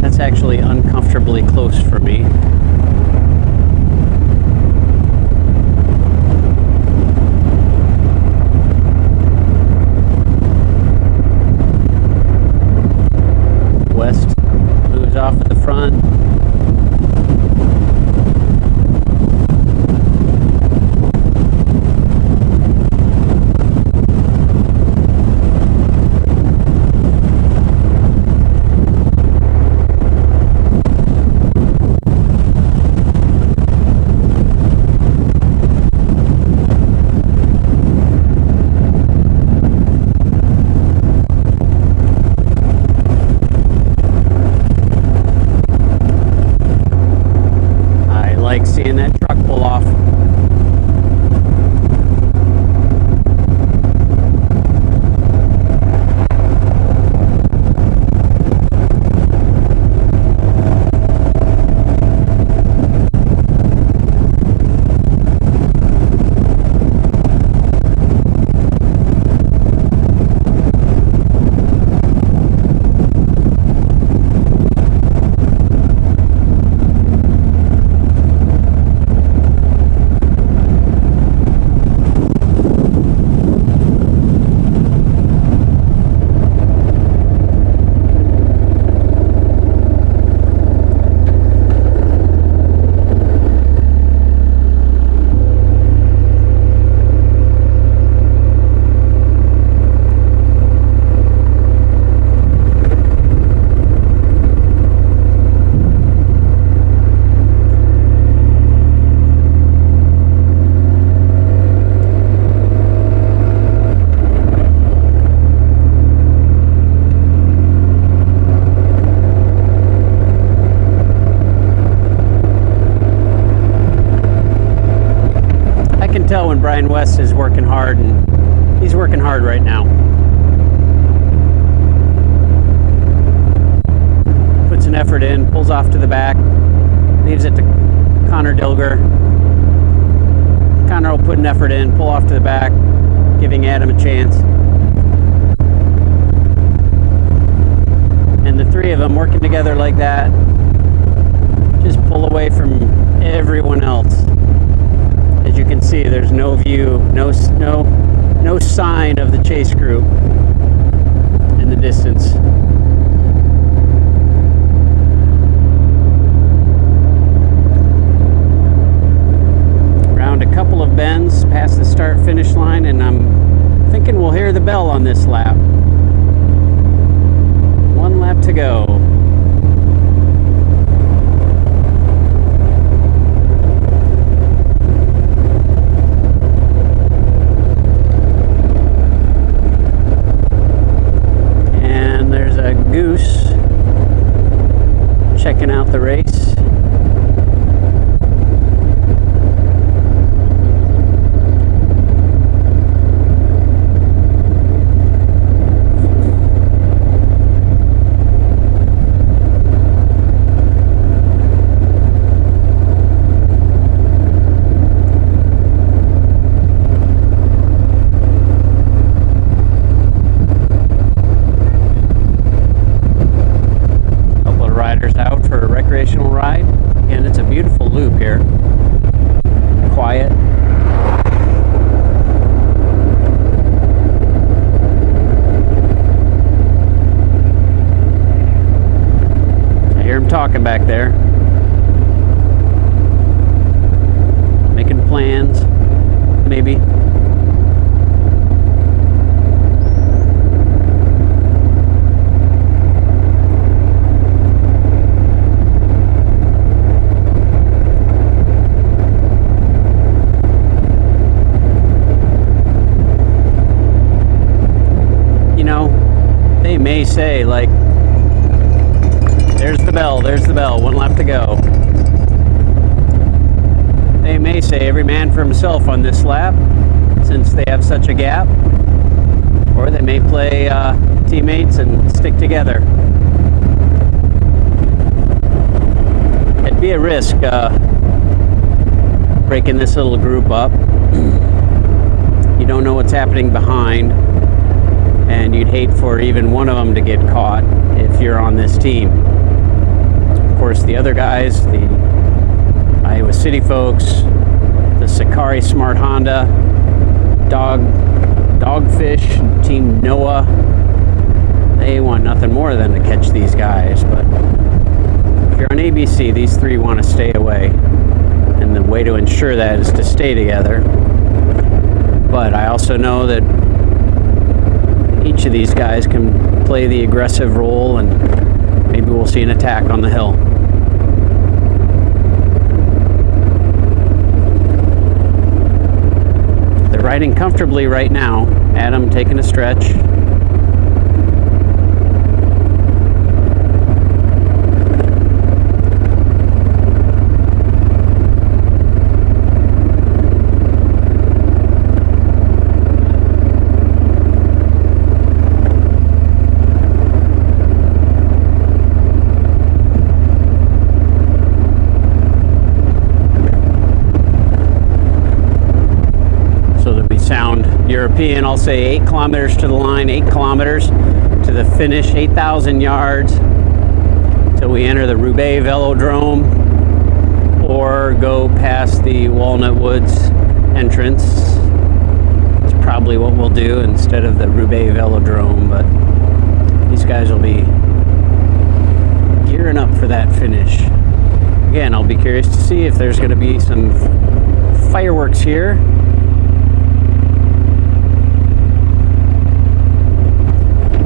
that's actually uncomfortably close for me. West moves off at the front. Brian West is working hard, and he's working hard right now. Puts an effort in, pulls off to the back, leaves it to Connor Dilger. Connor will put an effort in, pull off to the back, giving Adam a chance. And the three of them working together like that just pull away from everyone else. As you can see, there's no view, no sign of the chase group in the distance. Around a couple of bends past the start-finish line, and I'm thinking we'll hear the bell on this lap. One lap to go. And there's a Goose checking out the race. Out for a recreational ride. Again, it's a beautiful loop here. Quiet. I hear him talking back there. Making plans, maybe. They may say, like, there's the bell, one lap to go. They may say every man for himself on this lap, since they have such a gap. Or they may play teammates and stick together. It'd be a risk breaking this little group up. You don't know what's happening behind. And you'd hate for even one of them to get caught if you're on this team. Of course, the other guys, the Iowa City folks, the Sakari Smart Honda, Dogfish, Team Noah, they want nothing more than to catch these guys. But if you're on ABC, these three want to stay away. And the way to ensure that is to stay together. But I also know that each of these guys can play the aggressive role, and maybe we'll see an attack on the hill. They're riding comfortably right now. Adam taking a stretch. European, I'll say 8 kilometers to the line, 8 kilometers to the finish, 8,000 yards till we enter the Roubaix Velodrome, or go past the Walnut Woods entrance. It's probably what we'll do instead of the Roubaix Velodrome, but these guys will be gearing up for that finish. Again, I'll be curious to see if there's going to be some fireworks here.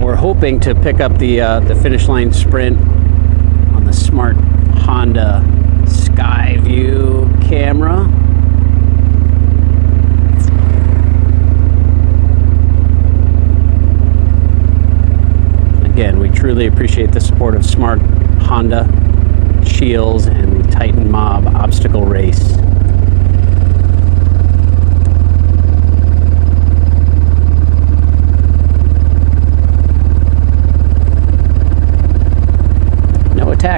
We're hoping to pick up the finish line sprint on the Smart Honda Skyview camera. Again, we truly appreciate the support of Smart Honda, Shields, and the Titan Mob obstacle race.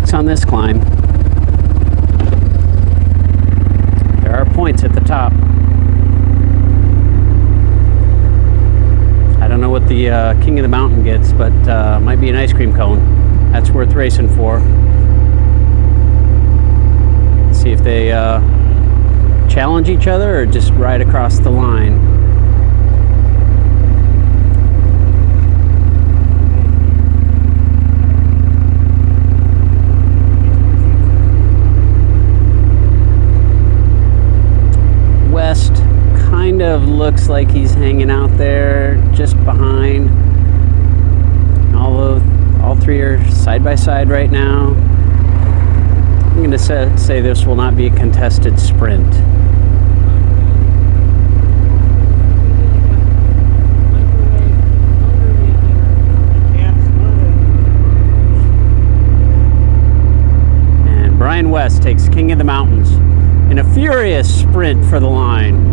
relax on this climb. There are points at the top. I don't know what the king of the mountain gets, but might be an ice cream cone. That's worth racing for. See if they challenge each other or just ride across the line. West kind of looks like he's hanging out there just behind. Although all three are side by side right now. I'm going to say this will not be a contested sprint. And Brian West takes King of the Mountains in a furious sprint for the line.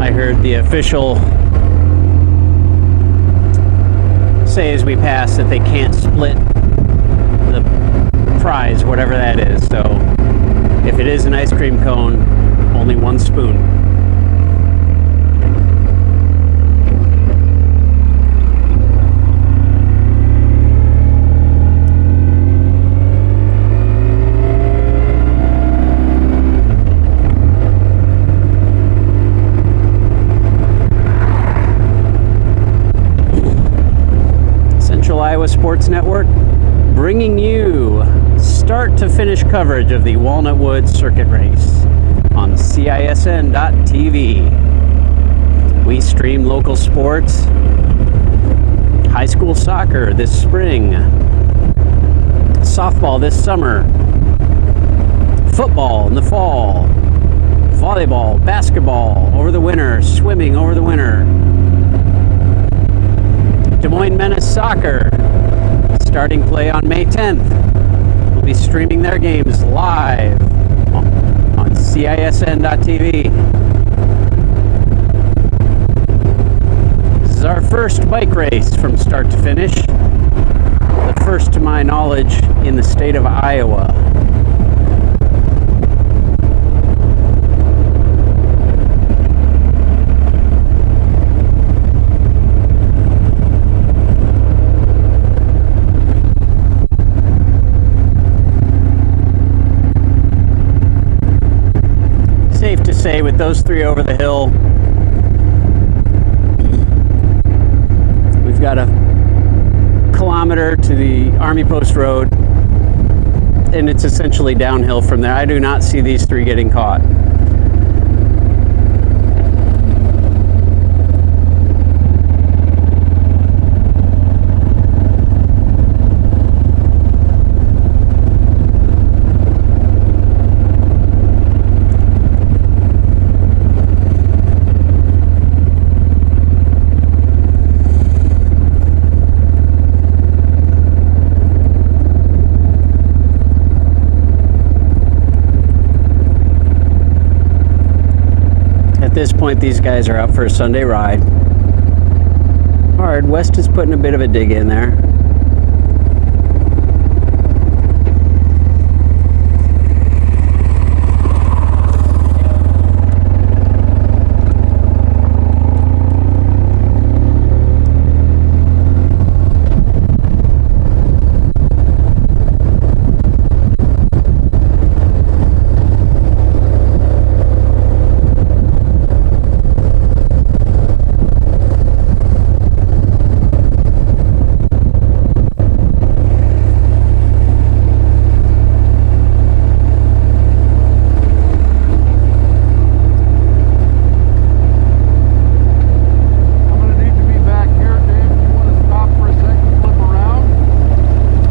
I heard the official say as we pass that they can't split the prize, whatever that is. So if it is an ice cream cone, only one spoon. Iowa Sports Network, bringing you start to finish coverage of the Walnut Woods Circuit Race on CISN.TV. We stream local sports, high school soccer this spring, softball this summer, football in the fall, volleyball, basketball over the winter, swimming over the winter. Des Moines Menace Soccer, starting play on May 10th. We'll be streaming their games live on CISN.TV. This is our first bike race from start to finish. The first, to my knowledge, in the state of Iowa. Safe to say, with those three over the hill, we've got a kilometer to the Army Post Road, and it's essentially downhill from there. I do not see these three getting caught. At this point, these guys are out for a Sunday ride. Hard. West is putting a bit of a dig in there.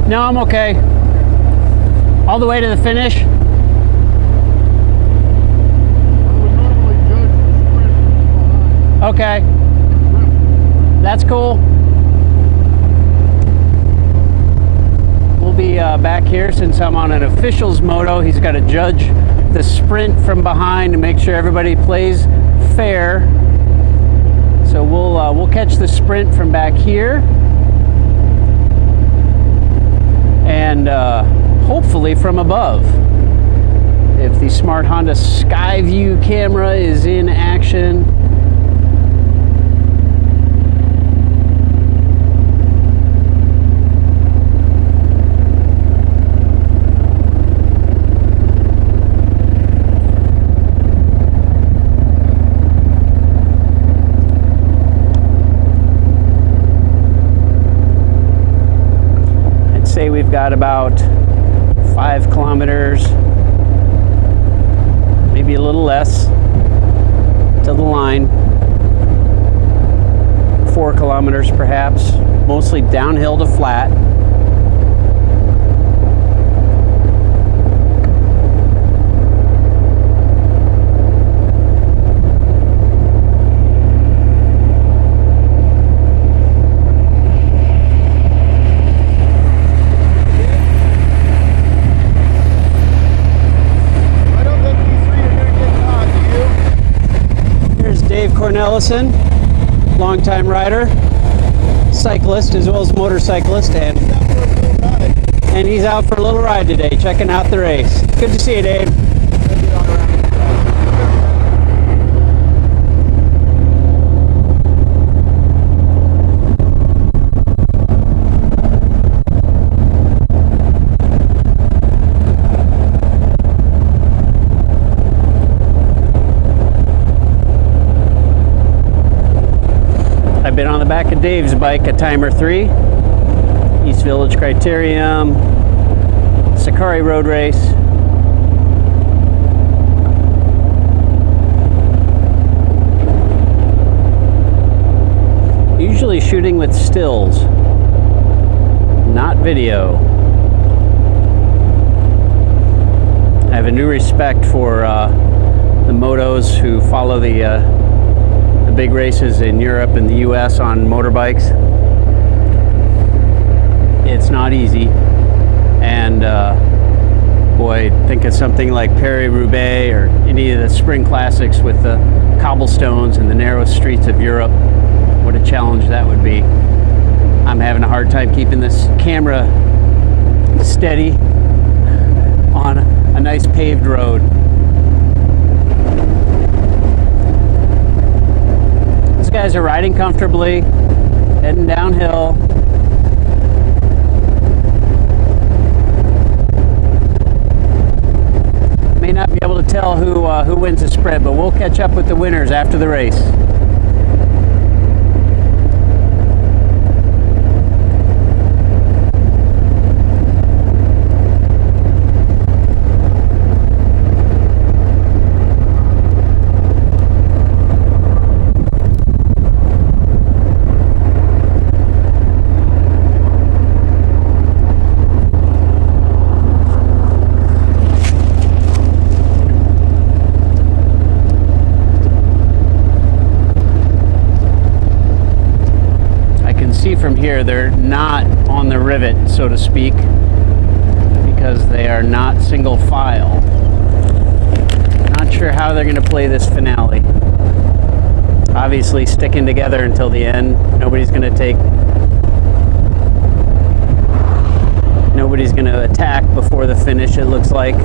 No, I'm okay. All the way to the finish. I would normally judge the sprint behind. Okay. That's cool. We'll be back here since I'm on an official's moto. He's got to judge the sprint from behind to make sure everybody plays fair. So we'll catch the sprint from back here. and hopefully from above. If the smart Honda Skyview camera is in action. Say we've got about 5 kilometers, maybe a little less, to the line. 4 kilometers perhaps, mostly downhill to flat. Cornelison, longtime rider, cyclist as well as motorcyclist, and he's out for a little ride today, checking out the race. Good to see you, Dave. I've been on the back of Dave's bike at Timer 3, East Village Criterium, Sakari Road Race. Usually shooting with stills, not video. I have a new respect for the motos who follow the big races in Europe and the US on motorbikes. It's not easy, and boy, think of something like Paris-Roubaix or any of the spring classics with the cobblestones and the narrow streets of Europe. What a challenge that would be. I'm having a hard time keeping this camera steady on a nice paved road. These guys are riding comfortably, heading downhill. May not be able to tell who wins the sprint, but we'll catch up with the winners after the race. From here, they're not on the rivet, so to speak, because they are not single file. Not sure how they're going to play this finale. Obviously sticking together until the end. Nobody's going to attack before the finish, it looks like.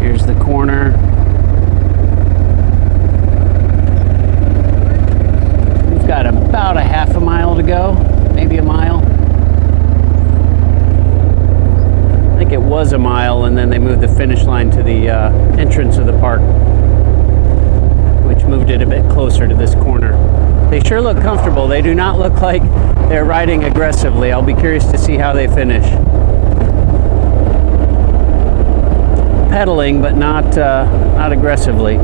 Here's the corner. Got about a half a mile to go, maybe a mile. I think it was a mile, and then they moved the finish line to the entrance of the park, which moved it a bit closer to this corner. They sure look comfortable. They do not look like they're riding aggressively. I'll be curious to see how they finish. Pedaling, but not aggressively.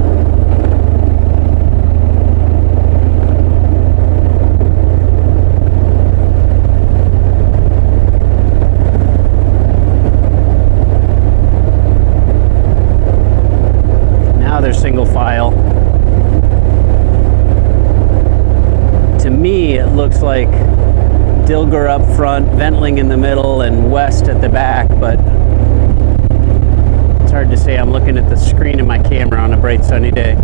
They're single file. To me, it looks like Dilger up front, Ventling in the middle, and West at the back, but it's hard to say. I'm looking at the screen of my camera on a bright sunny day.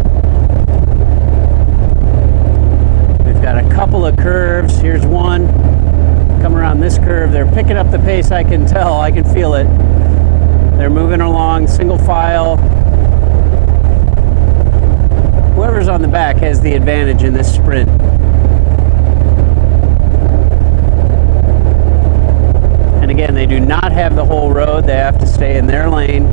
We've got a couple of curves. Here's one. this curve. They're picking up the pace, I can tell. I can feel it. They're moving along single file. Whoever's on the back has the advantage in this sprint. And again, they do not have the whole road. They have to stay in their lane.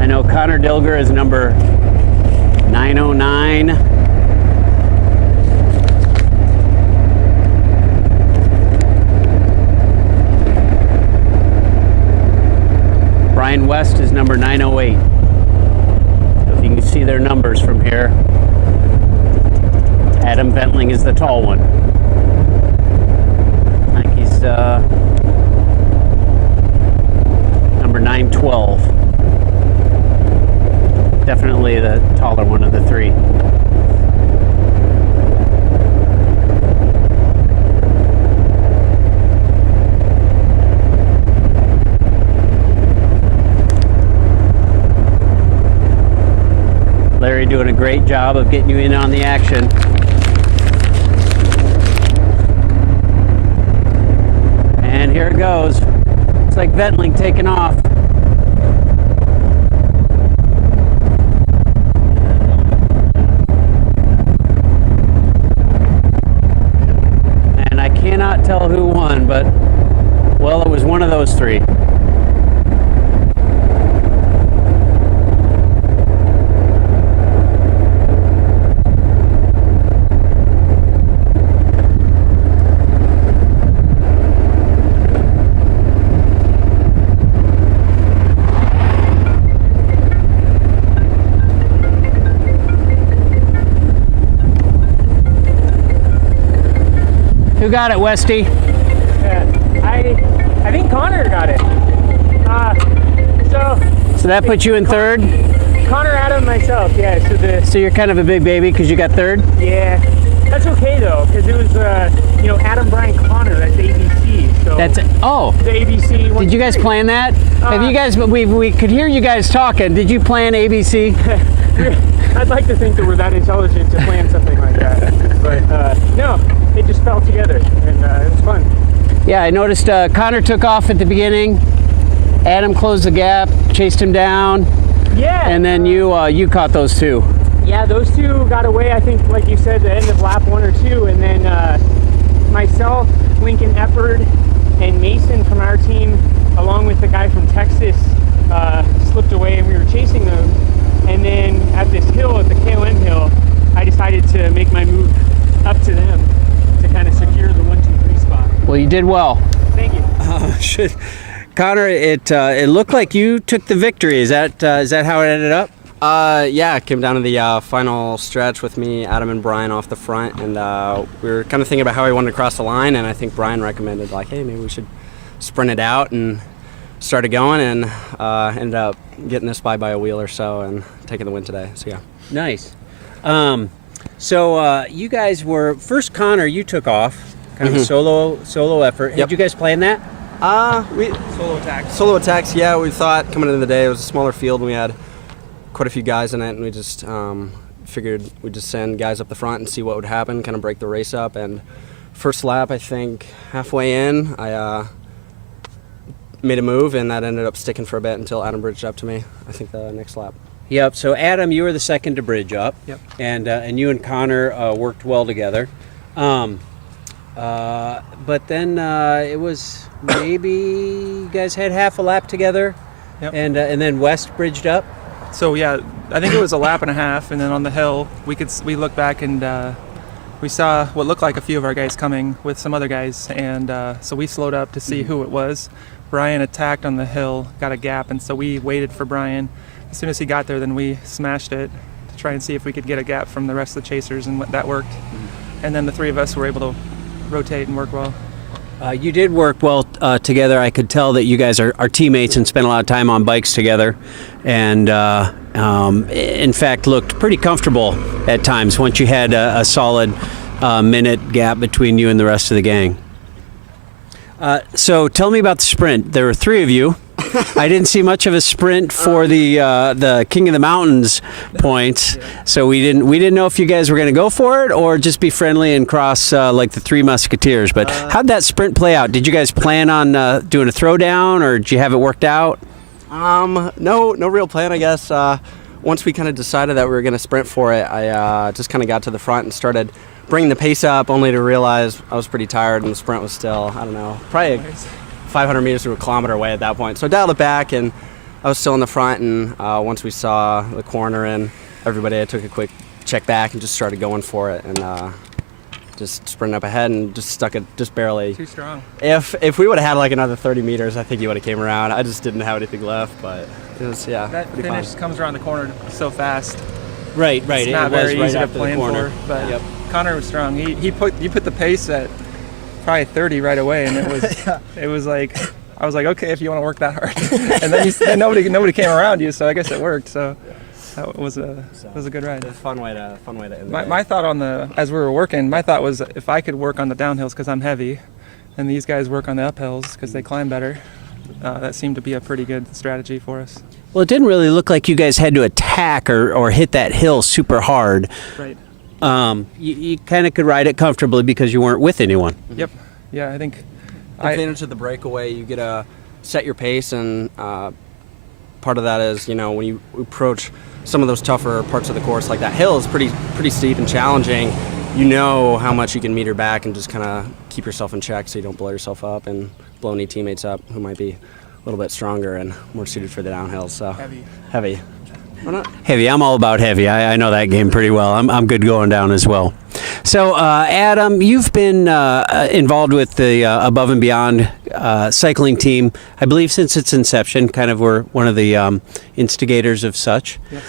I know Connor Dilger is number 909. Brian West is number 908. So if you can see their numbers from here, Adam Ventling is the tall one. I think he's number 912. Definitely the taller one of the three. Larry doing a great job of getting you in on the action. And here it goes. Looks like Ventling taking off. And I cannot tell who won, but, well, it was one of those three. Who got it, Westy? Yeah, I think Connor got it. So that puts you in third? Connor, Adam, myself, yeah. So you're kind of a big baby because you got third? Yeah, that's okay though, because it was, Adam, Brian, Connor, that's ABC. So That's, oh. the ABC. Did you guys plan that? Have you guys, we could hear you guys talking. Did you plan ABC? I'd like to think that we're that intelligent to plan something like that. But no, it just fell together, and it was fun. Yeah, I noticed Connor took off at the beginning. Adam closed the gap, chased him down. Yeah. And then you caught those two. Yeah, those two got away, I think, like you said, the end of lap 1 or 2. And then myself, Lincoln Eppard, and Mason from our team, along with the guy from Texas, slipped away, and we were chasing them. And then at this hill, at the KOM hill, I decided to make my move up to them to kind of secure the 1, 2, 3 spot. Well, you did well. Thank you. Connor, it looked like you took the victory. Is that how it ended up? Yeah, it came down to the final stretch with me, Adam, and Brian off the front, and we were kind of thinking about how we wanted to cross the line, and I think Brian recommended, like, hey, maybe we should sprint it out, and started going, and ended up getting this by a wheel or so and taking the win today. So yeah. Nice. So you guys were first. Connor, you took off, kind of a solo effort. Yep. Did you guys plan that? Solo attacks. Yeah, we thought coming into the day it was a smaller field and we had quite a few guys in it, and we just figured we'd just send guys up the front and see what would happen, kind of break the race up. And first lap, I think halfway in, I made a move, and that ended up sticking for a bit until Adam bridged up to me. I think the next lap. Yep. So Adam, you were the second to bridge up. Yep. And you and Connor worked well together. But then it was maybe you guys had half a lap together. Yep. And then West bridged up. So yeah, I think it was a lap and a half, and then on the hill we looked back and we saw what looked like a few of our guys coming with some other guys, and so we slowed up to see who it was. Brian attacked on the hill, got a gap, and so we waited for Brian. As soon as he got there, then we smashed it to try and see if we could get a gap from the rest of the chasers, and that worked. And then the three of us were able to rotate and work well. You did work well together. I could tell that you guys are teammates and spent a lot of time on bikes together, and in fact looked pretty comfortable at times once you had a solid minute gap between you and the rest of the gang. So tell me about the sprint. There were three of you. I didn't see much of a sprint for the King of the Mountains points, so we didn't know if you guys were going to go for it or just be friendly and cross like the Three Musketeers. But how'd that sprint play out? Did you guys plan on doing a throwdown, or did you have it worked out? No real plan, I guess. Once we kind of decided that we were going to sprint for it, I just kind of got to the front and started bringing the pace up, only to realize I was pretty tired and the sprint was still, I don't know, probably 500 meters to a kilometer away at that point. So I dialed it back, and I was still in the front, and once we saw the corner and everybody, I took a quick check back and just started going for it, and just sprinted up ahead and just stuck it just barely. Too strong. If we would have had like another 30 meters, I think he would have came around. I just didn't have anything left, but it was, yeah, That pretty finish fun. comes around the corner so fast. Right. It's not it was very right easy to after the plan corner. for, but Yep. Connor was strong. You put the pace at probably 30 right away, and it was it was like, I was like, okay, if you want to work that hard, and then nobody came around you, so I guess it worked. So that was a good ride. Fun way to end the day. My thought as we were working, my thought was if I could work on the downhills because I'm heavy, and these guys work on the uphills because they climb better, that seemed to be a pretty good strategy for us. Well, it didn't really look like you guys had to attack or hit that hill super hard. Right. You kind of could ride it comfortably because you weren't with anyone. Yep. Yeah, I think. The advantage of the breakaway, you get to set your pace, and part of that is, when you approach some of those tougher parts of the course, like that hill is pretty steep and challenging. You know how much you can meter back and just kind of keep yourself in check so you don't blow yourself up and blow any teammates up who might be a little bit stronger and more suited for the downhill. So heavy. Why not? Heavy. I'm all about heavy. I know that game pretty well. I'm good going down as well. So, Adam, you've been involved with the Above and Beyond cycling team, I believe, since its inception. Kind of were one of the instigators of such. Yes.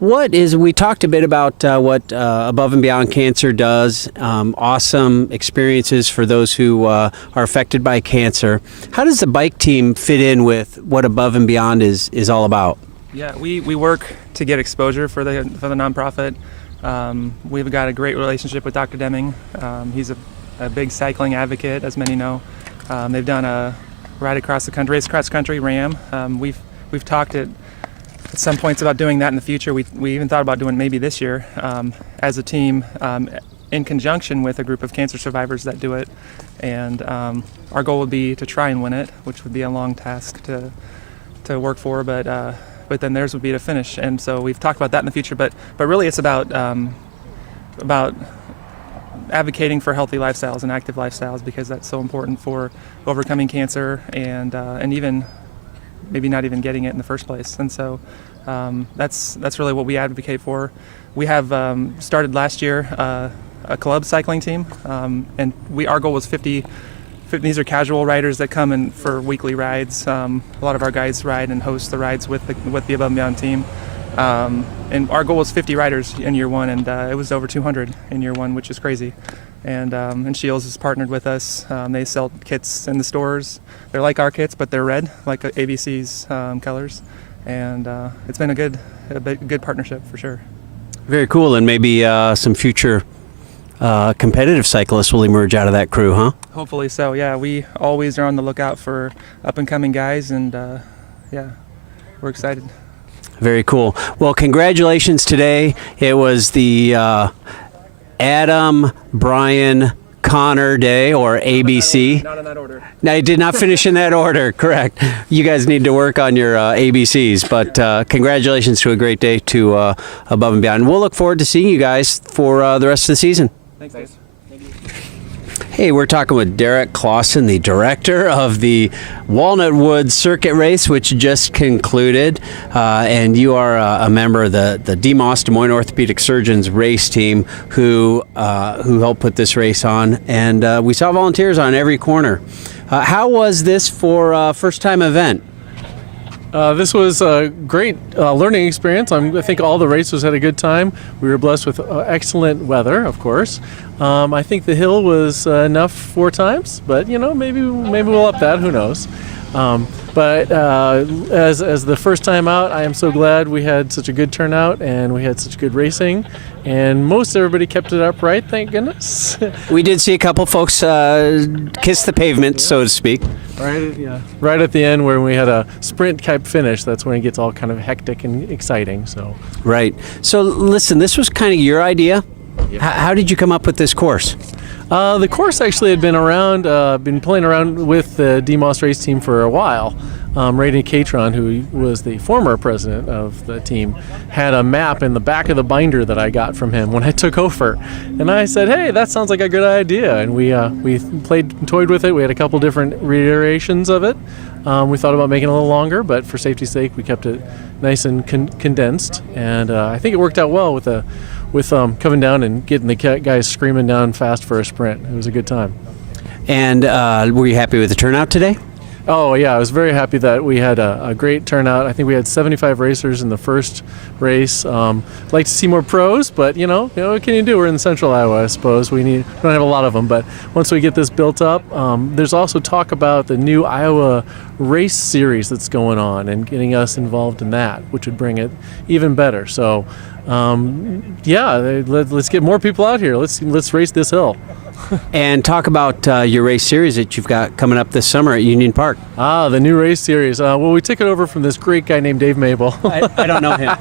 We talked a bit about what Above and Beyond Cancer does. Awesome experiences for those who are affected by cancer. How does the bike team fit in with what Above and Beyond is all about? Yeah, we work to get exposure for the nonprofit. We've got a great relationship with Dr. Deming. He's a big cycling advocate, as many know. They've done a ride across the country, race across country, RAM. We've talked at some points about doing that in the future. We even thought about doing maybe this year as a team in conjunction with a group of cancer survivors that do it. And our goal would be to try and win it, which would be a long task to work for, but then theirs would be to finish. And so we've talked about that in the future, but really it's about advocating for healthy lifestyles and active lifestyles, because that's so important for overcoming cancer and even maybe not even getting it in the first place. And so that's really what we advocate for. We have started last year a club cycling team, and our goal was 50. These are casual riders that come in for weekly rides. A lot of our guys ride and host the rides with the Above and Beyond team. And our goal was 50 riders in year one, and it was over 200 in year one, which is crazy. And Shields has partnered with us. They sell kits in the stores. They're like our kits, but they're red, like ABC's colors. And it's been a good partnership for sure. Very cool, and maybe some future competitive cyclists will emerge out of that crew, huh? Hopefully so, yeah. We always are on the lookout for up-and-coming guys, and we're excited. Very cool. Well, congratulations today. It was the Adam, Brian, Connor Day, or ABC. Not in that order. Now, it did not finish in that order, correct. You guys need to work on your ABCs, but congratulations to a great day to Above and Beyond. We'll look forward to seeing you guys for the rest of the season. Thanks, guys. Hey, we're talking with Derek Clausen, the director of the Walnut Woods Circuit Race, which just concluded, and you are a member of the DeMoss, Des Moines Orthopedic Surgeons race team who helped put this race on, and we saw volunteers on every corner. How was this for a first-time event? This was a great learning experience. I think all the racers had a good time. We were blessed with excellent weather, of course. I think the hill was enough 4 times, but maybe we'll up that. Who knows? But as the first time out, I am so glad we had such a good turnout and we had such good racing. And most everybody kept it upright, thank goodness. We did see a couple folks kiss the pavement, so to speak. right at the end where we had a sprint type finish. That's when it gets all kind of hectic and exciting. So Right. So listen, this was kind of your idea. How did you come up with this course? the course actually had been around, been playing around with the DMOS race team for a while. Ray Catron, who was the former president of the team, had a map in the back of the binder that I got from him when I took over. And I said, hey, that sounds like a good idea. And we played and toyed with it. We had a couple different reiterations of it. We thought about making it a little longer, but for safety's sake, we kept it nice and condensed. And I think it worked out well with coming down and getting the guys screaming down fast for a sprint. It was a good time. And were you happy with the turnout today? Oh, yeah, I was very happy that we had a great turnout. I think we had 75 racers in the first race. Like to see more pros, but, you know, what can you do? We're in central Iowa, I suppose. We don't have a lot of them, but once we get this built up, there's also talk about the new Iowa race series that's going on and getting us involved in that, which would bring it even better. So, yeah, let's get more people out here. Let's race this hill. And talk about your race series that you've got coming up this summer at Union Park. The new race series. Well, we took it over from this great guy named Dave Mabel. I don't know him.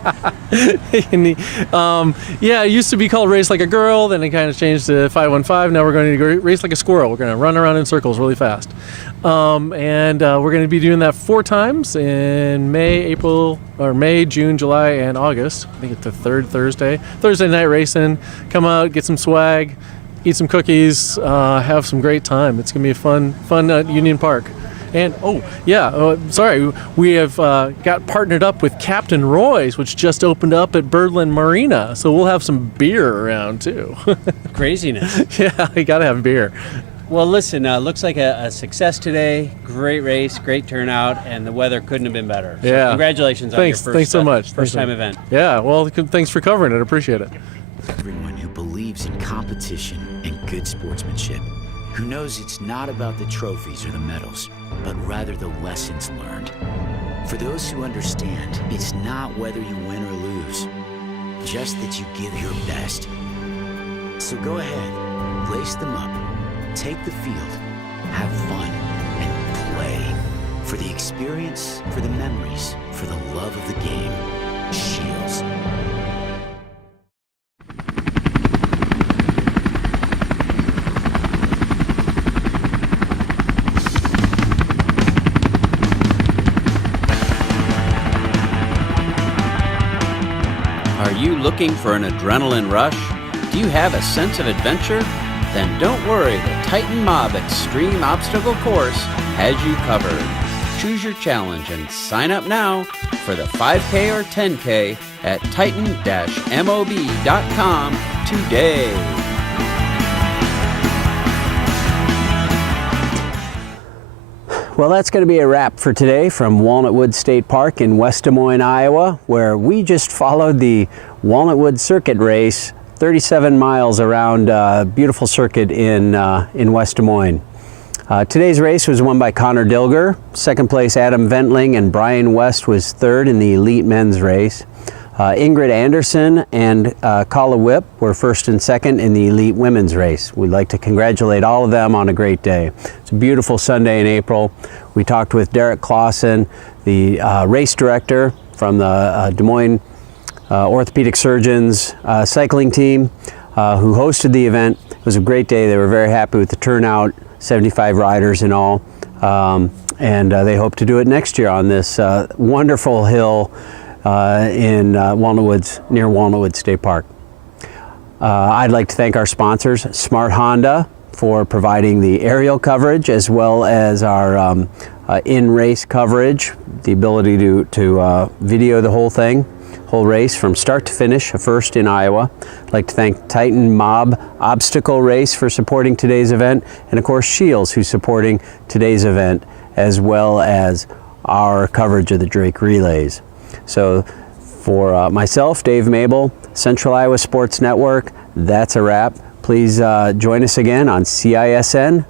And it used to be called Race Like a Girl, then it kind of changed to 515. Now we're going to Race Like a Squirrel. We're going to run around in circles really fast. And we're going to be doing that 4 times in May, June, July, and August. I think it's the third Thursday night racing. Come out, get some swag, eat some cookies, have some great time. It's going to be fun at Union Park. And, we have got partnered up with Captain Roy's, which just opened up at Birdland Marina. So we'll have some beer around, too. Craziness. Yeah, you got to have beer. Well, listen, looks like a success today. Great race, great turnout, and the weather couldn't have been better. So yeah. Congratulations on your Thanks so much. first time event. Yeah, well, thanks for covering it. I appreciate it. Everyone who believes in competition and good sportsmanship, who knows it's not about the trophies or the medals, but rather the lessons learned. For those who understand, it's not whether you win or lose, just that you give your best. So go ahead, lace them up, take the field, have fun, and play. For the experience, for the memories, for the love of the game, Shields. Are you looking for an adrenaline rush? Do you have a sense of adventure? Then don't worry, the Titan Mob Extreme Obstacle Course has you covered. Choose your challenge and sign up now for the 5K or 10K at titan-mob.com today. Well, that's going to be a wrap for today from Walnut Woods State Park in West Des Moines, Iowa, where we just followed the Walnut Woods Circuit race, 37 miles around a beautiful circuit in West Des Moines. Today's race was won by Connor Dilger. Second place Adam Ventling, and Brian West was third in the elite men's race. Ingrid Anderson and Kala Whip were first and second in the elite women's race. We'd like to congratulate all of them on a great day. It's a beautiful Sunday in April. We talked with Derek Clausen, the race director from the Des Moines Orthopedic Surgeons cycling team, who hosted the event. It was a great day. They were very happy with the turnout, 75 riders in all, and they hope to do it next year on this wonderful hill in Walnut Woods, near Walnut Woods State Park. I'd like to thank our sponsors, Smart Honda, for providing the aerial coverage as well as our in-race coverage, the ability to video the whole race from start to finish, a first in Iowa. I'd like to thank Titan Mob Obstacle Race for supporting today's event, and of course Shields, who's supporting today's event, as well as our coverage of the Drake Relays. So for myself, Dave Mabel, Central Iowa Sports Network, that's a wrap. Please join us again on CISN.TV.